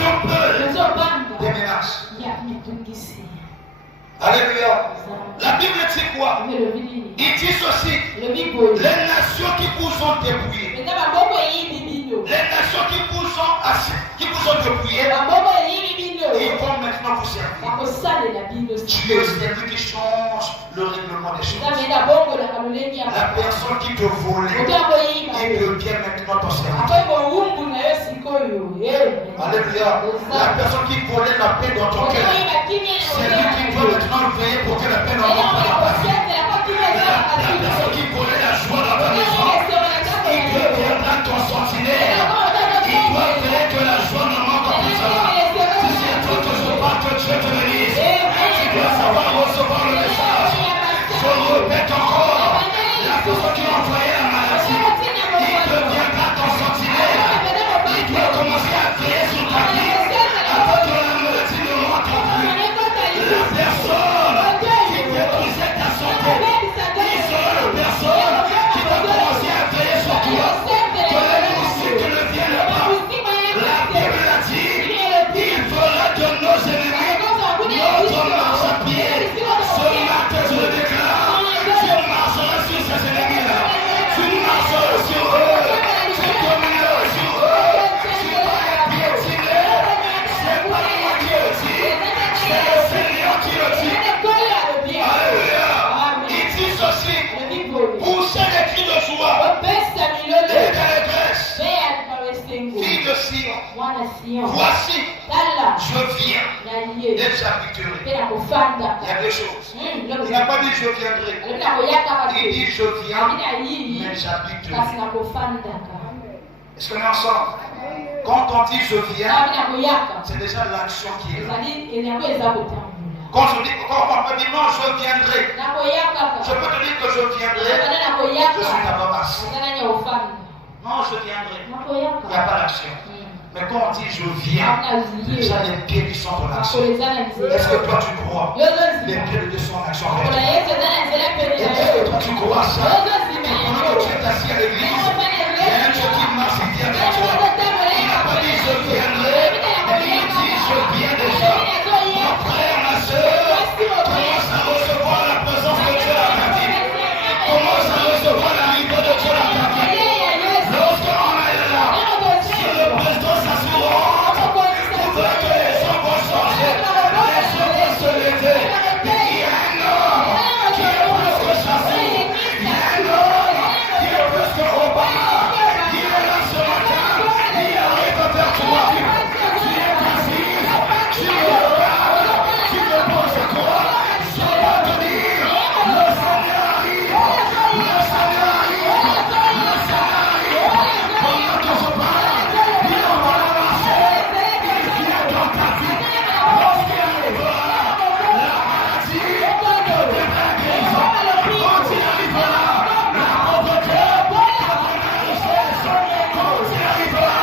ont peur des menaces. Alléluia. La Bible dit quoi? Ils disent aussi, les nations qui vous ont dépouillé, les nations qui vous ont dépouillé, ils vont maintenant vous servir. Dieu, c'est lui qui change le règlement des choses. La personne qui te volait, il devient maintenant ton serviteur. Alléluia. La personne qui volait la paix dans ton cœur, c'est lui qui doit maintenant veiller pour que la paix dans ton cœur passe. La personne qui volait la joie dans ta maison, il deviendra ton sentinelle. Il doit veiller que la joie ne manque plus à là. Si c'est toi que je parle, que Dieu te bénisse, tu dois savoir recevoir le message. Je répète encore, la personne qui a envoyé la maladie, il deviendra ton sentinelle. Il doit commencer à veiller sur ta vie afin que la maladie ne rentre plus. La personne qui détruisait ta santé, il sera la personne qui va commencer à veiller sur toi. Que les moustiques ne viennent pas. La Bible l'a dit, il fera de nos ennemis notre marche à pied. Ce matin, je le déclare, tu marcheras sur ces ennemis-là. Tu marcheras sur eux. Tu communiras sur eux. Tu vas les piétiner. C'est pas moi qui le dis, c'est le Seigneur qui le dit. Alléluia. Il dit ceci, poussez les cris de joie et d'allégresse. Fille de Sion, voici, je viens et j'habiterai. Il y a deux choses. Il n'a pas dit je viendrai. Il dit je viens, mais j'habiterai. Est-ce qu'on est ensemble? Quand on dit je viens, c'est déjà l'action qui est là. Quand on peut dire non, je viendrai. Je peux te dire que je viendrai. Je suis ta maman. Non, je viendrai. Il n'y a pas d'action. Mais quand on dit je viens, déjà les pieds qui sont en action. Est-ce que toi tu crois? Les pieds de Dieu sont en action. Est-ce que toi tu crois ça? Pendant que tu es assis à l'église, il y a un Dieu qui marche et vient vers toi. Il n'a pas dit je viendrai, mais il dit je viens déjà. Mon frère, ma soeur, commence à recevoir la présence de Dieu dans ta vie. Commence à recevoir l'arrivée de Dieu dans ta vie. Lorsqu'on est là, sur le président s'assurant, vous voyez que les gens vont changer, les gens vont se lever. Il y a un homme qui est plus que Chassou, il y a un homme qui est plus que Obama. Il est là ce matin, il arrive vers toi. Tu es assise, tu es là, tu ne penses à quoi? Je vais te dire, le Seigneur arrive, le Seigneur arrive, le Seigneur arrive. Pendant que je parle, il en va marcher, il vient dans ta vie. Lorsqu'il arrivera, la maladie deviendra guérison. Quand il arrivera, la pauvreté deviendra richesse. Quand il arrivera,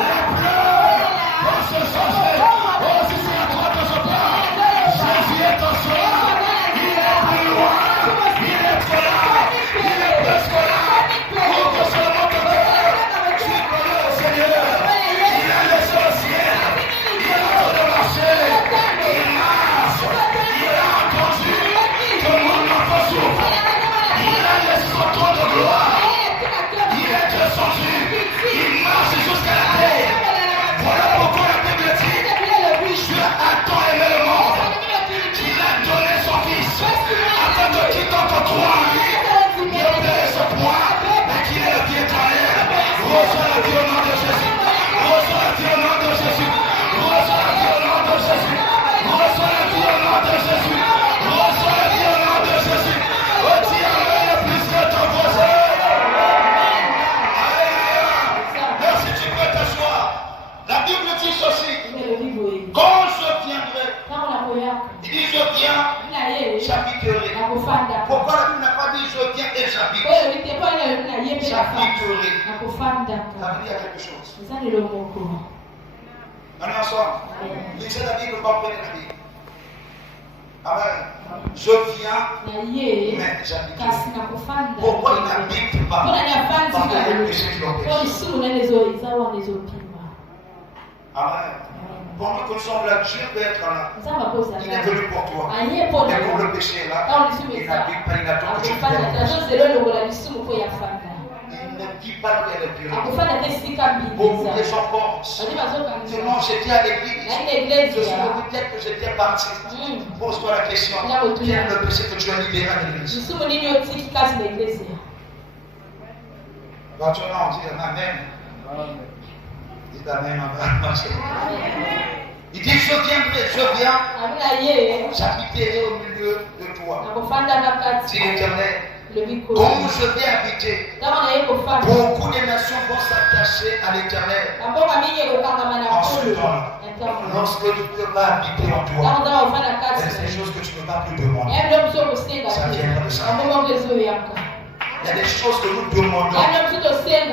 les pleurs vont se changer. Oh, si c'est à toi que je parle, Jésus est ton sauveur. Il est plus loin, il est trop là, il est plus que là. Pour que seulement ton cœur, tu connais le Seigneur. Il a laissé le ciel, il a fait de marcher, il marche, il a entendu que mon enfant souffre. Il a laissé son trône de gloire, il est descendu, il marche jusqu'à la terre. Voilà pourquoi la Bible dit, Dieu a tant aimé le monde qu'il a donné son fils, afin que quiconque croit en lui ne périsse point, mais qu'il ait la vie éternelle. Reçois la vie au nom de Jésus. Reçois la vie au nom de Jésus. Reçois la vie au nom de Jésus. Reçois la vie au nom de Jésus. Reçois la vie au nom de Jésus. Retire-le plus que ton voisin. Alléluia. Merci, tu peux t'asseoir. La Bible dit ceci. Quand je viendrai, il dit je viens, j'habiterai. Pourquoi la Bible n'a pas dit je viens et j'habite? J'habiterai. Ça veut dire quelque chose. On est ensemble. Lisez la Bible, comprenez la Bible. Amen. Je viens, mais j'habiterai. Pourquoi il n'habite pas? Parce qu'il y a des péchés qui l'empêchent. Amen. Pendant que nous sommes là, Dieu peut être là. Il est venu pour toi. Mais pour le péché là, il n'habite pas, il attend que tu viennes. Il ne dit pas qu'il est pur. Beaucoup de gens pensent. Non, j'étais à l'église. Je suis peut-être que j'étais parti. Pose-toi la question. Quel est le péché que tu as libéré à l'église? Quand tu as dit Amen. Dites Amen. Il dit je viens. J'habiterai au milieu de toi. Dit l'Éternel. Comme je vais habiter, beaucoup de nations vont s'attacher à l'Éternel. En ce temps-là, lorsque tu vas habiter en toi, c'est des choses que tu ne peux pas plus demander. Ça viendra de ça. Il y a des choses que nous demandons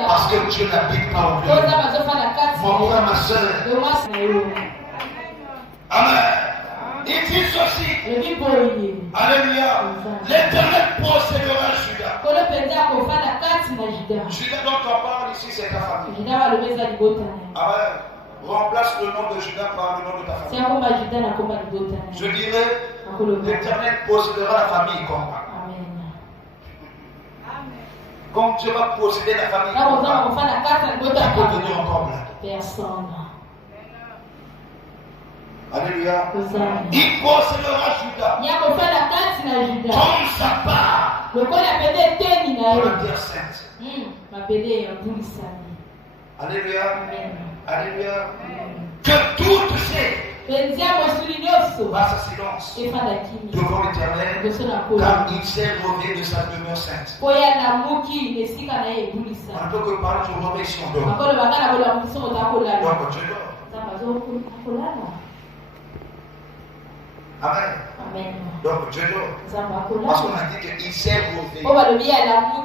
parce que Dieu n'habite pas en nous. Mon frère, ma soeur. Amen. Il dit ceci. Alléluia. L'Éternel possédera Judas. Judas dont on parle ici, c'est ta famille. Amen. Remplace le nom de Judas par le nom de ta famille. Je dirais, l'Éternel possédera la famille comme moi. Quand Dieu va posséder la famille comme moi, ça peut venir encore là. Alléluia. Il possédera Judas comme sa part pour la terre sainte. Alléluia. Alléluia. Que toutes ces fassent silence devant l'Éternel, car il s'est relevé de sa demeure sainte. On ne peut que parler sur nos si on dort. Donc Dieu dort. Amen. Donc Dieu dort. Parce qu'on a dit qu'il s'est relevé.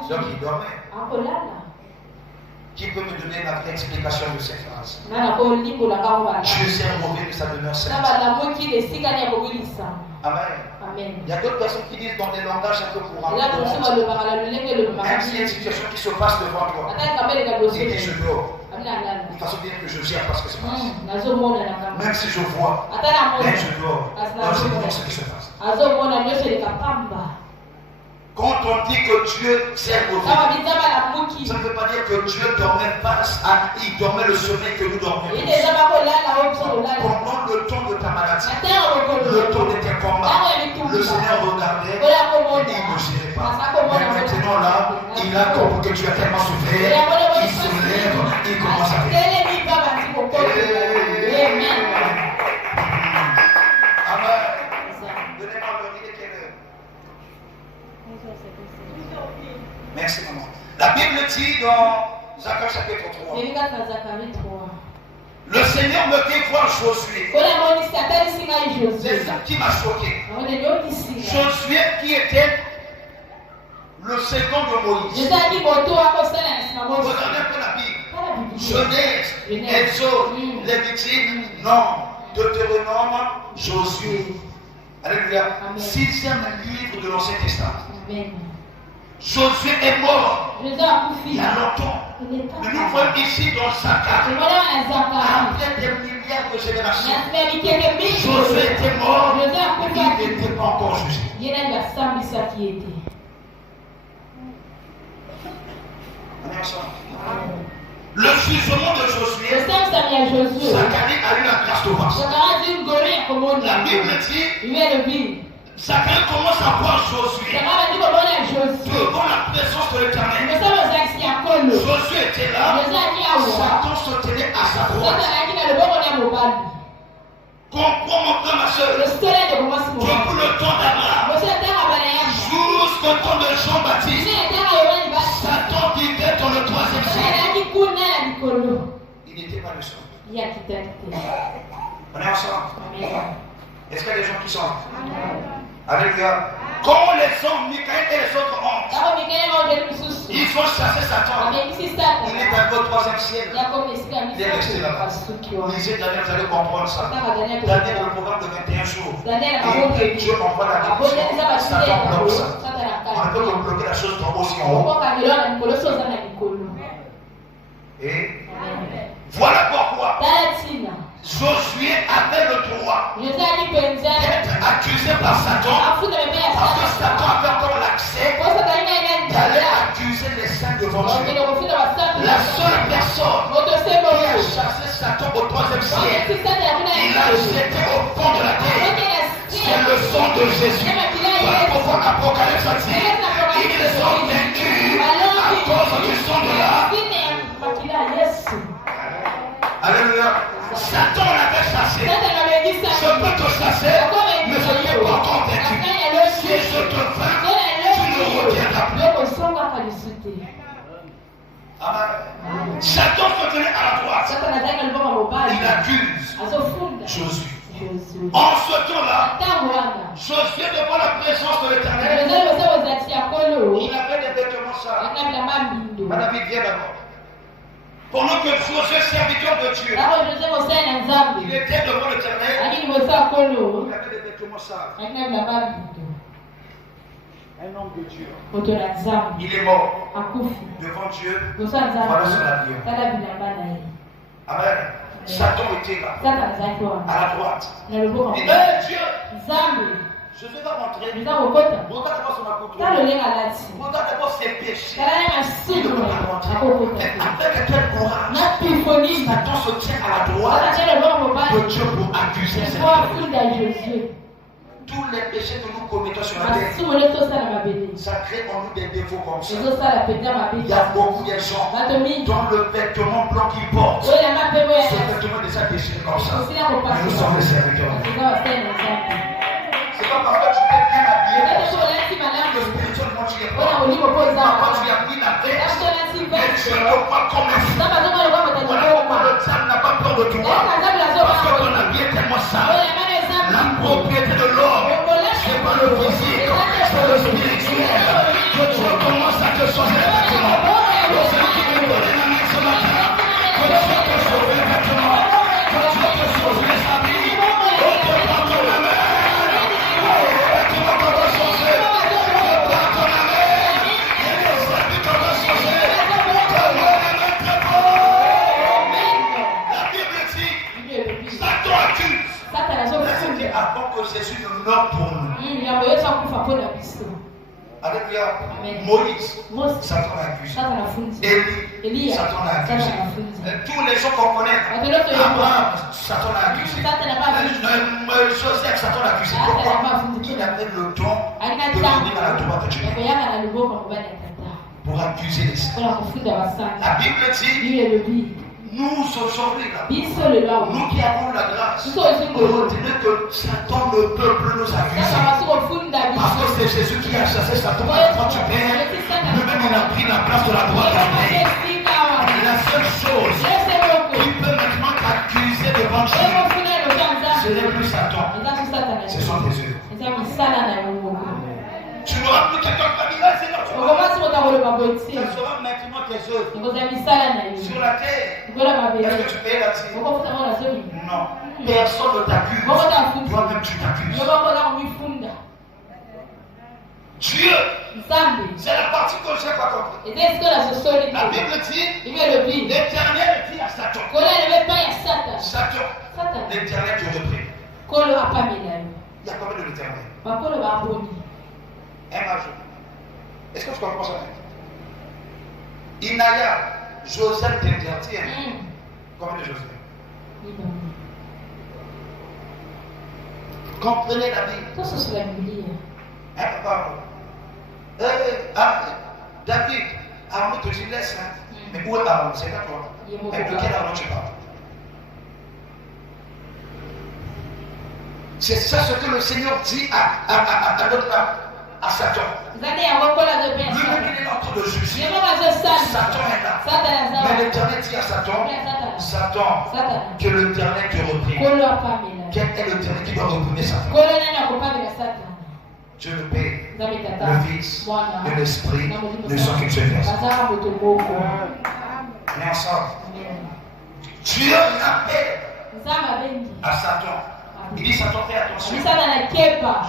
Donc il dormait. Qui peut me donner la vraie explication de cette phrase? Dieu s'est relevé de sa demeure sainte. Amen. Il y a d'autres personnes qui disent dans des langages un peu courants. Même s'il y a une situation qui se passe devant toi, il dit je dors. De façon bien que je gère pas ce qui se passe. Même si je vois, même je dors. Donc je vois ce qui se passe. Quand on dit que Dieu s'est relevé, ça ne veut pas dire que Dieu dormait pas, il dormait le sommeil que nous dormons. Pendant le temps de ta maladie, le temps de tes combats, le Seigneur regardait et il ne gérait pas. Mais maintenant là, il a compris que tu as tellement souffert, il se lève, il commence à faire. Amen. Donnez-moi le riz de quelle heure? Merci maman. La Bible dit dans Zacharie chapitre 3. Le Seigneur me fait voir Josué. C'est ça qui m'a choqué. Josué qui était le second de Moïse. Regardez un peu la Bible. Genèse, Exode, Lévitique, non. Deutéronome, Josué. Alléluia. 6e livre de l'Ancien Testament. Josué est mort il y a longtemps. Mais nous voyons ici dans Zacharie, après des milliards de générations, Josué était mort, il n'était pas encore jugé. On est ensemble. Le jugement de Josué, Zacharie a eu la grâce de voir. La Bible dit, Zacharie commence à voir Josué devant la présence de l'Éternel. Josué était là, Satan se tenait à sa droite. Comprends mon frère, ma soeur, depuis le temps d'Abraham jusqu'au temps de Jean-Baptiste, Satan vivait dans le 3e siècle. Il n'était pas le seul. On est ensemble. Est-ce qu'il y a des gens qui sont là? Alléluia. Quand les hommes, Michael et les autres hommes, ils ont chassé Satan. Il est arrivé au 3e siècle. Il est resté là-bas. Lisez Daniel, vous allez comprendre ça. Daniel, le programme de 21 jours. Et Dieu envoie la bénédiction. Satan bloque ça. On ne peut que bloquer la chose d'en haut si en haut. Et voilà pourquoi Josué avait le droit d'être accusé par Satan parce que Satan avait encore l'accès d'aller accuser les saints devant Dieu. La seule personne qui a chassé Satan au 3e siècle, il a jeté au fond de la terre. C'est le sang de Jésus. Voilà pourquoi l'Apocalypse a dit, ils ont vaincu à cause du sang de l'âme. Alléluia. Satan l'avait chassé. Je peux te chasser, mais je ne t'ai pas encore vaincu. Si je te vainc, tu ne reviendras plus. Amen. Satan se tenait à la droite. Il accuse Josué. En ce temps-là, Josué devant la présence de l'Éternel, il avait des vêtements sales. Madame, viens d'abord. Pendant que Josué, serviteur de Dieu, il était devant l'Éternel, il avait des vêtements sales. Un homme de Dieu, il est mort devant Dieu, voilà son avion. Amen. Satan était là, à la droite. Il dit, Dieu, je vais pas rentrer. Regarde d'abord son accoutrement. Regarde d'abord ses péchés. Il ne peut pas rentrer. Avec quel courage Satan se tient à la droite de Dieu pour accuser ses péchés. Tous les péchés que nous commettons sur la terre, ça crée en nous des défauts comme ça. Il y a beaucoup de gens dont le vêtement blanc qu'ils portent, ce vêtement est déjà déchiré comme ça. Mais nous sommes les serviteurs. C'est pas parce que tu t'es bien habillé que spirituellement tu es pas. Parfois tu as mis la tête, mais tu ne vois pas comme un fou. Voilà pourquoi le diable n'a pas peur de toi. Parce que ton habit est tellement sale. La propriété de l'homme, c'est pas le physique, c'est le spirituel. Que Dieu commence à te changer les vêtements. Que Dieu qui me donne la main ce matin, que Dieu te sauve les vêtements, que Dieu te sauve les habits. Oh, que par ton amen, tu vas pas te changer. Que par ton amen, il y a des habits qui vont changer. Que mon amen te porte. La Bible dit, Satan accuse. Avant que Jésus ne meure pour nous. Alléluia. Moïse, Satan l'a accusé. Élie, Satan l'a accusé. Tous les gens qu'on connaît, Abraham, Satan l'a accusé. Joseph, Satan l'a accusé. Pourquoi? Il avait le don de venir à la droite de Dieu pour accuser les saints. La Bible dit, nous aujourd'hui là, nous qui avons la grâce, retenez que Satan ne peut plus nous accuser. Parce que c'est Jésus qui a chassé Satan à la droite du Père. Lui-même il a pris la place de la droite du Père. La seule chose qui peut maintenant t'accuser devant Dieu, ce n'est plus Satan, ce sont tes yeux. Tu n'auras plus quelqu'un qui va dire, Seigneur, tu sera maintenant tes œuvres sur la terre. Est-ce que tu payes là-dessus? Non. Personne ne t'accuse. Toi-même tu t'accuses. Dieu, c'est la partie que je n'ai pas compris. La Bible dit, l'Éternel dit à Satan, Satan, l'Éternel te reprend. Il y a combien de l'Éternel? Un major. Est-ce que tu comprends ça? Inaya, Joseph t'interdit. Combien de Joseph? Comprenez la Bible. David, Aaron te dit laisse. Mais où est Aaron? C'est pas toi. Mais de quel Aaron tu parles? C'est ça ce que le Seigneur dit à Satan. Lui-même il est en train de juger. Satan est là. Mais l'Éternel dit à Satan, que l'Éternel te reprenne. Quel est l'Éternel qui doit reprendre Satan? Dieu le Père, le Fils et l'Esprit ne sont qu'une seule personne. On est ensemble. Dieu l'appelle à Satan. Il dit Satan, fais attention.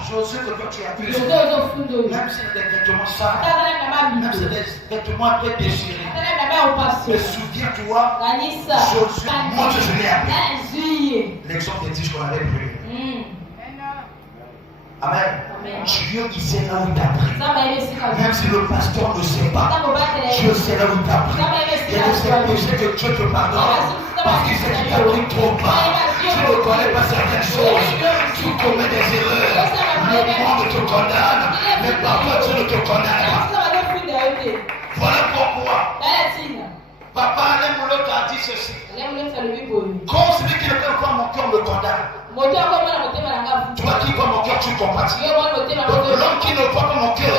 Josué que toi tu accuses, même si c'est des vêtements sales, même si c'est des vêtements un peu déchirés, Mais souviens-toi, moi je l'ai appris. L'exemple des 10 qu'on avait pris. Amen. Dieu, il sait là où il t'a pris. Même si le pasteur ne sait pas, Dieu sait là où il t'a pris. Il y a des péchés que Dieu te pardonne. Parce qu'il sait qu'il t'a pris trop bas. Tu ne connais pas certaines choses. Tu commets des erreurs. Le monde te condamne. Mais parfois Dieu ne te condamne pas. Voilà pourquoi Papa Alain Moulot a dit ceci. Considère qu'il ne peut pas mon cœur me condamne. Toi qui vois mon cœur, tu compatis. Donc l'homme qui ne voit pas mon cœur,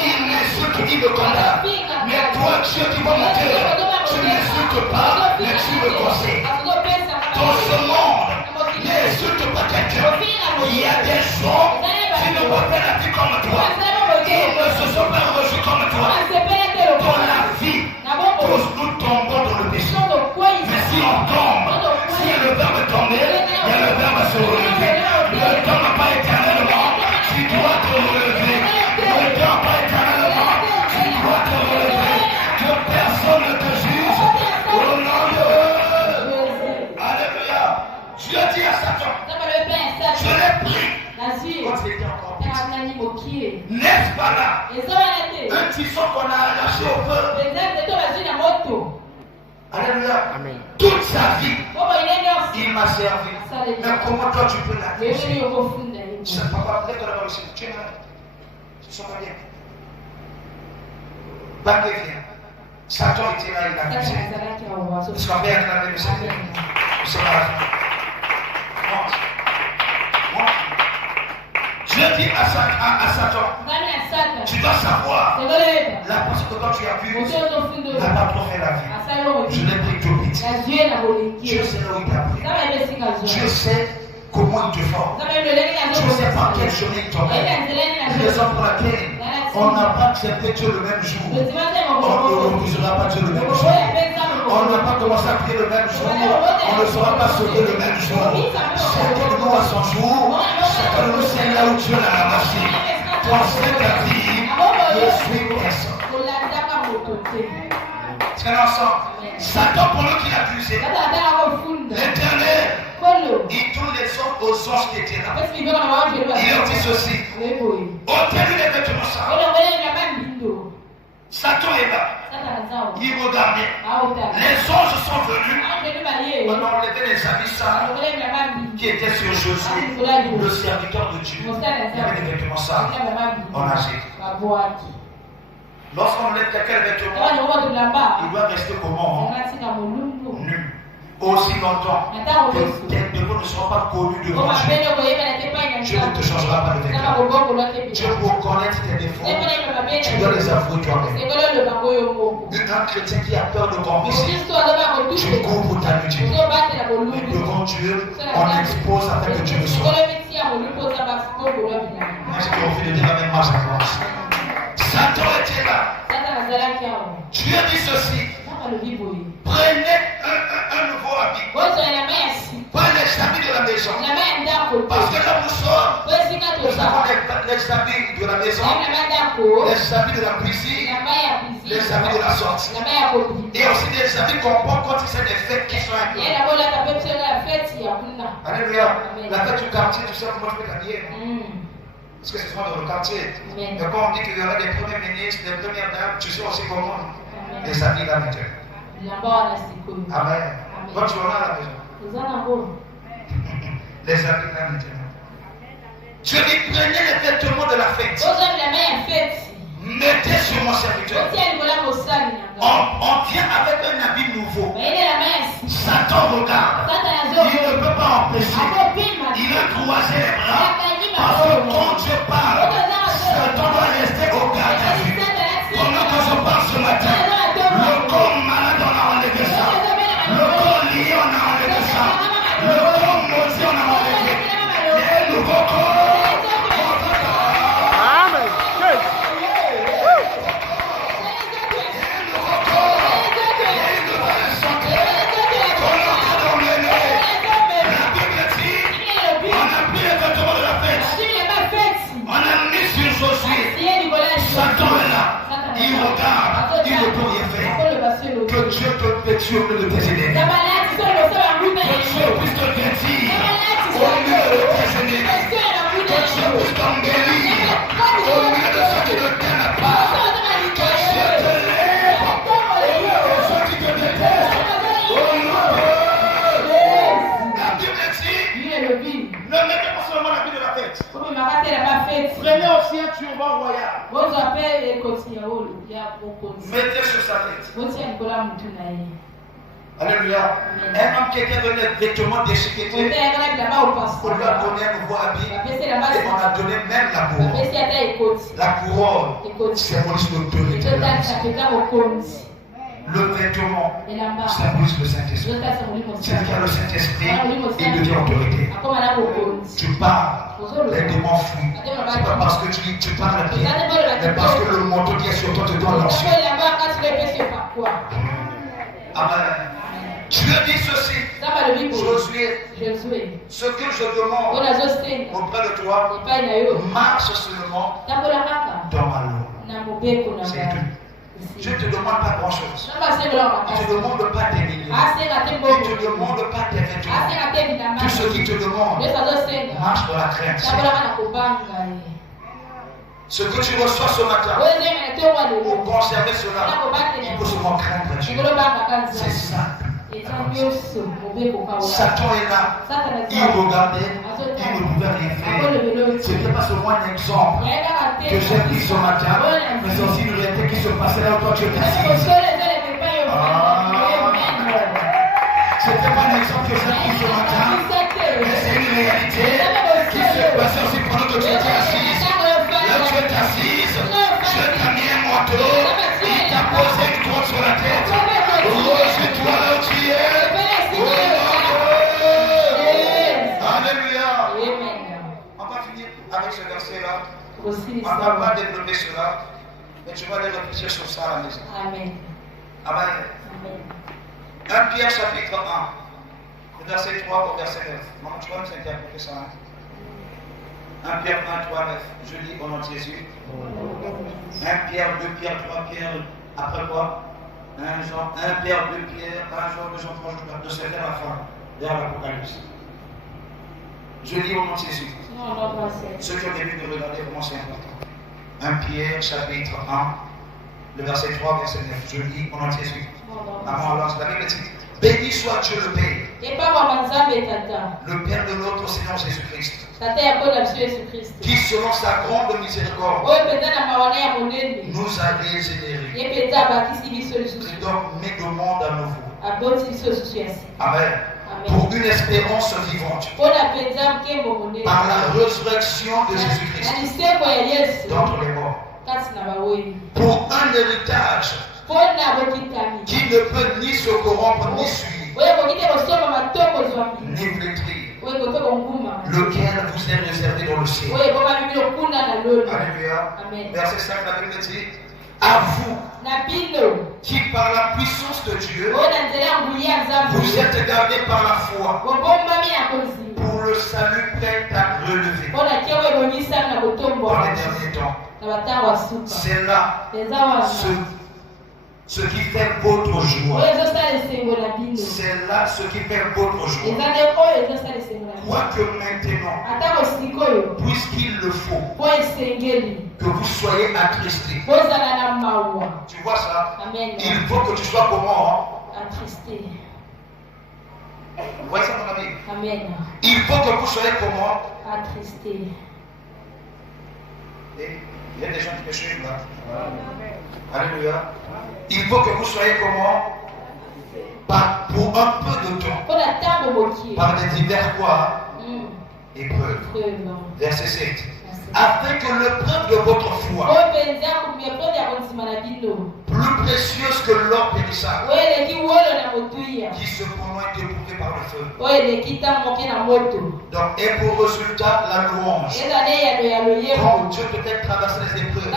il m'insulte, il me condamne. Mais toi, Dieu qui vois mon cœur, tu ne m'insultes pas, mais tu me conseilles. Dans ce monde, n'insulte pas quelqu'un. Il y a des gens qui ne voient pas la vie comme toi. Ils ne se sont pas reçus comme toi. Dans la vie, tous nous tombons dans le péché. Mais si on tombe, si le verbe tomber, il y a le verbe se relever. Ne tombe pas éternellement, tu dois te relever. Ne tombe pas éternellement, tu dois te relever. Que personne ne te juge. Au nom de Alléluia. Dieu dit à Satan, je l'ai pris. Quand il était encore petit. N'est-ce pas là? Un tisson qu'on a arraché au feu. Alléluia. Amen. Toute sa vie, il m'a servi. Mais comment toi tu peux l'accuser? Je ne sais pas, peut-être qu'on a réussi. Tu es malade. Tu ne sens pas bien. Pas vient. Satan était là, il a accusé. Est-ce qu'on peut acclamer le Seigneur? Je ne sais pas. Monte. Dieu dit à Satan, tu dois savoir, la personne que toi tu as vue n'a pas trop fait la vie. Je l'ai pris tout vite. Dieu sait là où il t'a pris. Dieu sait comment il te forme. Dieu sait par quel chemin il t'emmène. Raison pour laquelle on n'a pas accepté Dieu le même jour. On ne refusera pas Dieu le même jour. On n'a pas commencé à prier le même jour. On ne sera pas sauvé le même jour. Chacun de nous a son jour. Chacun de nous sait là où Dieu l'a ramassé. Dans cette vie, je suis personne. C'est ensemble. Satan, pour nous qui l'a accusé, l'Éternel, il tourne les hommes aux anges qui étaient là. Il leur dit ceci. Ôtez-lui les vêtements sales. Satan est là. Il regardait. Les anges sont venus. On a enlevé les habits sales qui étaient sur Josué, le serviteur de Dieu. Il y avait des vêtements sales. On a jeté. Lorsqu'on enlève quelqu'un les vêtements, il doit rester comment? Nu. Aussi longtemps que tes démons ne seront pas connus devant Dieu. Dieu ne te changera pas de vêtements. Dieu pour connaître tes défauts, tu dois les avouer toi-même. Un chrétien qui a peur de confesser, tu couvres ta nudité. Mais devant Dieu, on expose afin que Dieu le soit. Moi, j'ai envie de dire la même marche à commence. Satan était là. Dieu dit ceci. Prenez un nouveau habit. Prenez les habits de la maison. Parce que là nous sommes, nous avons les habits de la maison, les habits de la cuisine, les habits de la sortie. Et aussi des habits qu'on porte quand il y a des fêtes qui sont incluses. Alléluia. La fête du quartier, tu sais comment je peux t'habiller. Parce que c'est souvent dans le quartier. Et quand on dit qu'il y aura des premiers ministres, des premières dames, tu sais aussi comment les habits là maintenant. Amen. Quand tu en as à la maison. Les habits là maintenant. Je dis prenez les vêtements de la fête. Mettez sur mon serviteur. On vient avec un habit nouveau. Satan regarde. Il ne peut pas empêcher. Il a croisé les bras. Parce que quand Dieu parle, Satan doit rester au garde à vue. Pendant que je parle ce matin, le corps malade, on a enlevé ça. Le corps lié, on a enlevé ça. Le corps maudit, on a enlevé. Les nouveaux corps. On a tu au milieu de tes ennemis. Que Dieu puisse te bâtir au milieu de tes ennemis. Que Dieu puisse t'embellir au milieu de ceux qui ne t'aiment pas. Que Dieu te lève au milieu de ceux qui te détestent. Au nom de la Bible dit, ne mettez pas seulement la vie de la tête. Prenez aussi un turban royal. Mettez sur sa tête. Alléluia. Un homme qui était donné des vêtements déchiquetés, on lui a donné un nouveau habit et on a donné même la couronne. La couronne symbolise l'autorité de la maison. Le vêtement symbolise le Saint-Esprit. C'est-à-dire qu'il y a le Saint-Esprit et devient autorité. Tu parles, les démons fuient. C'est pas parce que tu parles bien, mais parce que le manteau qui est sur toi te donne l'onction. Amen. Dieu dit ceci, Josué, ce que je demande auprès de toi, marche seulement dans ma loi. C'est tout. Je ne te demande pas grand-chose. Je ne te demande pas tes millions. Je ne te demande pas tes vêtements. Tout ce qui te demande, marche dans la crainte. Ce que tu reçois ce matin, pour conserver cela, il faut seulement craindre Dieu. C'est ça. Satan est là, il regardait, il ne pouvait rien faire. Ce n'était pas seulement un exemple que j'ai pris ce matin, mais c'est aussi une réalité qui se passait là où toi tu étais assis. Ce n'était pas un exemple que j'ai pris ce matin, mais c'est une réalité qui se passait aussi pendant que tu étais assise. Là où tu es assise, Dieu t'a mis un manteau, il t'a posé une couronne sur la tête. Rejette-toi là où tu es. Alléluia. On va finir avec ce verset-là. On ne va pas développer cela, mais tu vas aller réfléchir sur ça à la maison. Amen. Amen. 1 Pierre chapitre 1, verset 3 au verset 9. Non, tu vas nous interpréter ça. 1 Pierre 1, 3, 9. Je lis au nom de Jésus. 1 Pierre, 2 Pierre, 3 Pierre. Après quoi? 1 Jean, 1 Pierre, 2 Pierre, 1 Jean, 2 Jean, 3 Jean, de cette à la fin, vers l'Apocalypse. Je lis au nom de Jésus. Ceux qui ont début de regarder comment c'est important. 1 Pierre, chapitre 1, le verset 3, verset 9. Je lis au nom de Jésus. Avant, alors, la Bible dit, béni soit Dieu le Père, le Père de notre Seigneur Jésus-Christ, qui selon sa grande miséricorde nous a régénérés. Donc, met le monde à nouveau. Amen. Pour une espérance vivante. Par la résurrection de Jésus-Christ d'entre les morts. Pour un héritage qui ne peut ni se corrompre ni suivre, ni flétrir, lequel vous est réservé dans le ciel. Alléluia. Verset 5, la Bible dit, à vous qui par la puissance de Dieu vous êtes gardés par la foi pour le salut prêt à relever dans les derniers temps. C'est là ce qui fait votre joie. C'est là ce qui fait votre joie. Quoique maintenant, puisqu'il le faut, que vous soyez attristés. Tu vois ça? Amen. Il faut que tu sois comment? Attristé. Vous voyez ça, mon ami? Amen. Il faut que vous soyez comment? Attristé. Et il y a des gens qui me suivent là. Alléluia. Il faut que vous soyez comment? Pour un peu de temps. Par des divers quoi? Épreuves. Verset 7. Afin que l'épreuve de votre foi, plus précieuse que l'or périssable, qui cependant est éprouvée par le feu, donc et pour résultat la louange. Quand Dieu peut-être traverse les épreuves, il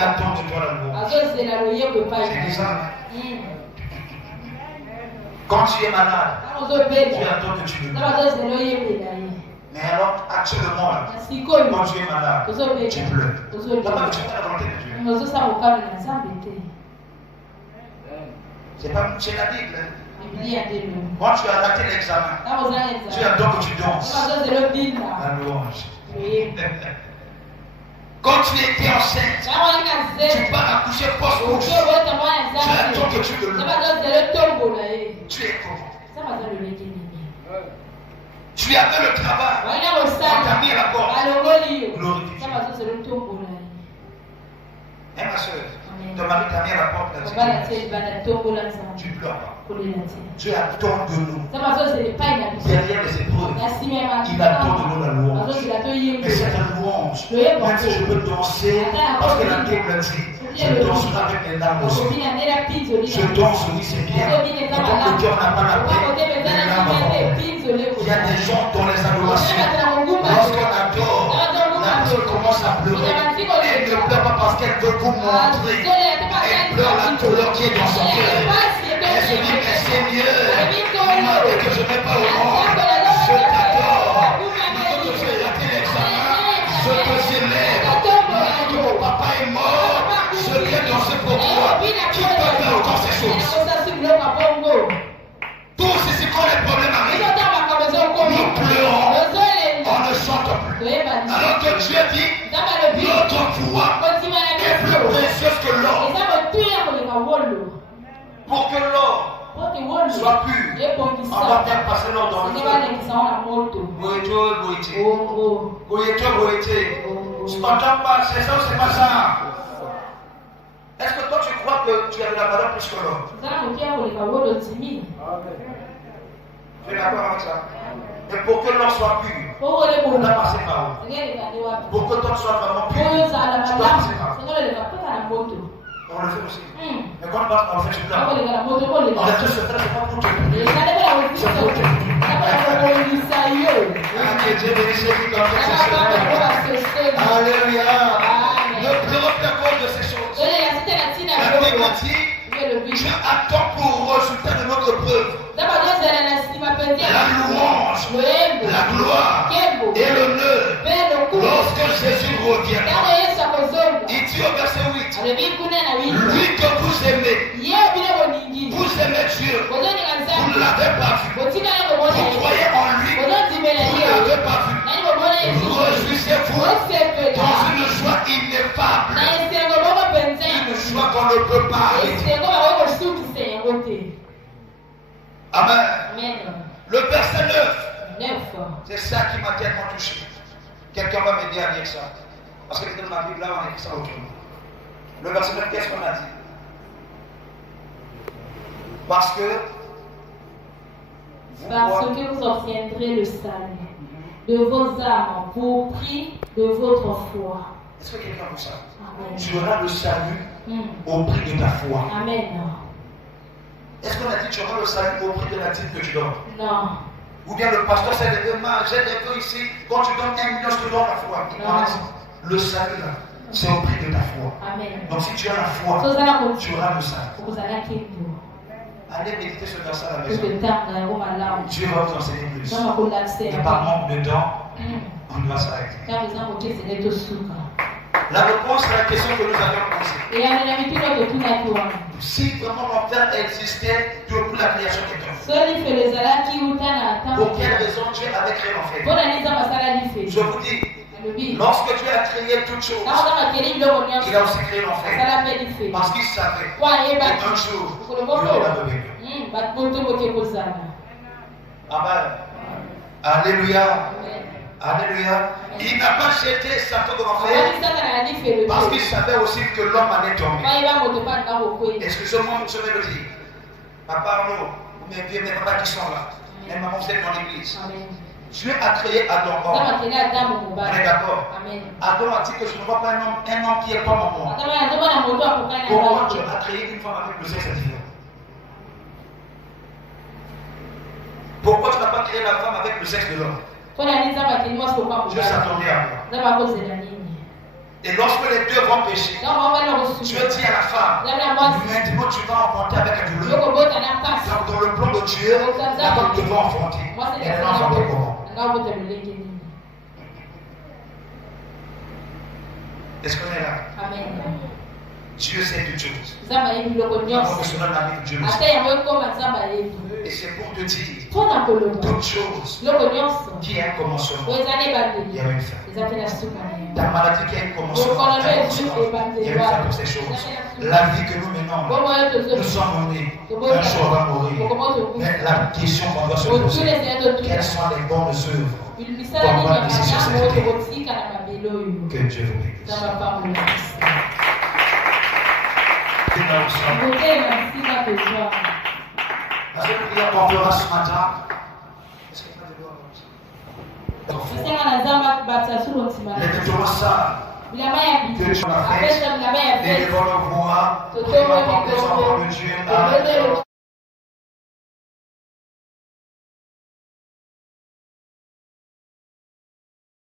attend de toi la louange. C'est bizarre. Quand tu es malade, Dieu attend que tu le loues. Mais alors, actuellement, là, quand tu es malade, tu pleures. Pourquoi tu es dans la volonté de Dieu? C'est pas c'est la Bible. Bible. Quand tu as raté l'examen, tu attends que tu danses. La louange. Oui. Quand tu étais enceinte, tu pars accoucher post-couche. Tu attends que tu te loues. Tu es comment? Tu avais le travail. On t'a mis à la porte. Glorifié. Et ma soeur, ton mari t'a mis à la porte là. Tu pleures pas. Tu attends de nous. Derrière les épreuves, il attend de nous la louange. Mais cette louange, même si je peux danser, parce que la Bible l'a dit, je danserai avec mes larmes aussi. Je danse, oui, c'est bien. Mais comme le cœur n'a pas la paix, les larmes vont. Il y a des gens dans les adorations, lorsqu'on adore, la personne commence à pleurer. Elle ne pleure pas parce qu'elle veut vous montrer. Elle pleure la douleur qui est dans son cœur. Elle se dit, mais Seigneur, il m'a dit que je ne vais pas au monde. Je t'adore. Maintenant que tu as raté l'examen, je te célèbre. Maintenant que mon papa est mort, je viens danser pour toi. Qui peut faire autant ces choses? Tous ces quand les problèmes arrivent, nous pleurons, on ne chante plus. Alors que Dieu dit, notre voix est plus précieuse que l'or. Pour que l'or soit pur, on va faire passer l'or dans le feu. Goïté. Tu n'entends pas, c'est ça ou c'est pas ça? Est-ce que toi tu crois que tu as de la valeur plus que l'or? Tu es d'accord avec ça? Mais pour que l'or soit pur, on doit passer par où? Pour que toi tu sois vraiment pur, tu dois passer par où? On le fait aussi. Mais quand on passe, on le fait sur place. On le fait sur place, c'est pas pour tout. C'est pour tout. Que Dieu bénisse ceux qui ont fait ces choses. Alléluia. Ne pleurons pas à cause de ces choses. La Bible dit, Dieu attend pour résultat de notre preuve la louange, la gloire et l'honneur lorsque Jésus reviendra. Il dit au verset 8, lui que vous aimez Dieu, vous ne l'avez pas vu. Vous croyez en lui, vous ne l'avez pas vu. Réjouissez-vous dans une joie ineffable, une joie qu'on ne peut pas arrêter. Amen. Le verset 9, c'est ça qui m'a tellement touché. Quelqu'un va m'aider à lire ça. Parce que dans ma Bible, là, on a écrit ça autour. Le verset 9, qu'est-ce qu'on a dit? Parce que vous obtiendrez le salut de vos âmes pour prix de votre foi. Est-ce que quelqu'un veut ça? Amen. Tu auras le salut au prix de ta foi. Amen. Est-ce qu'on a dit que tu auras le salut au prix de la dîme que tu donnes? Non. Ou bien le pasteur s'est levé, j'ai des vœux ici, quand tu donnes 1 million, je te donne la foi. Non. Le salut là, c'est au prix de ta foi. Amen. Donc si tu as la foi, tu auras le salut. Allez méditer ce verset à la maison. Dieu va vous enseigner plus. Et par manque de temps, on doit s'arrêter. La réponse à la question que nous avions posée. Si vraiment l'enfer existait depuis la création des temps, pour quelle raison Dieu avait créé l'enfer? Je vous dis, lorsque Dieu a créé toutes choses, il a aussi créé l'enfer. Parce qu'il savait qu'un jour, il y aurait la rébellion. Amen. Alléluia. Alléluia. Il n'a pas jeté Satan dans l'enfer parce qu'il savait aussi que l'homme allait tomber. Excusez-moi, je vais le dire. Papa, nous, mes vieux, mes papas qui sont là, mes mamans, vous êtes dans l'église. Dieu a créé Adam. On est d'accord? Adam a dit que je ne vois pas un homme qui est comme moi. Pourquoi Dieu a créé une femme avec le sexe différent? Pourquoi tu n'as pas créé la femme avec le sexe de l'homme? Dieu s'attendait à moi. Et lorsque les deux vont pécher, Dieu dit à la femme, maintenant tu vas enfanter avec un douleur. Donc dans le plan de Dieu, la femme devait enfanter. Elle va enfanter comment? Est-ce qu'on est là? Amen. Dieu sait toutes choses. Nzambe ayebi biloko nyonso. Professionnel dans la vie de Dieu. Ata yango ekoma Nzambe ayebi. Et c'est pour te dire Mpona koloba toutes choses biloko nyonso qui a un commencement. oyo eza na Il y ebandeli a une fin. eza mpe na suka na ye. Ta maladie qui a un commencement. Bokolo Il y a une fin pour ces choses. La vie que nous menons, nous sommes nés. Un jour on va mourir. Mais la question qu'on doit se poser, quelles sont les bonnes œuvres pour avoir ici sur cette terre? Que Dieu vous bénisse. La seule prière qu'on fera ce matin, est-ce qu'il y a des doigts comme ça? Les vêtements sales que tu as fait, et devant le voir, prions pour les enfants.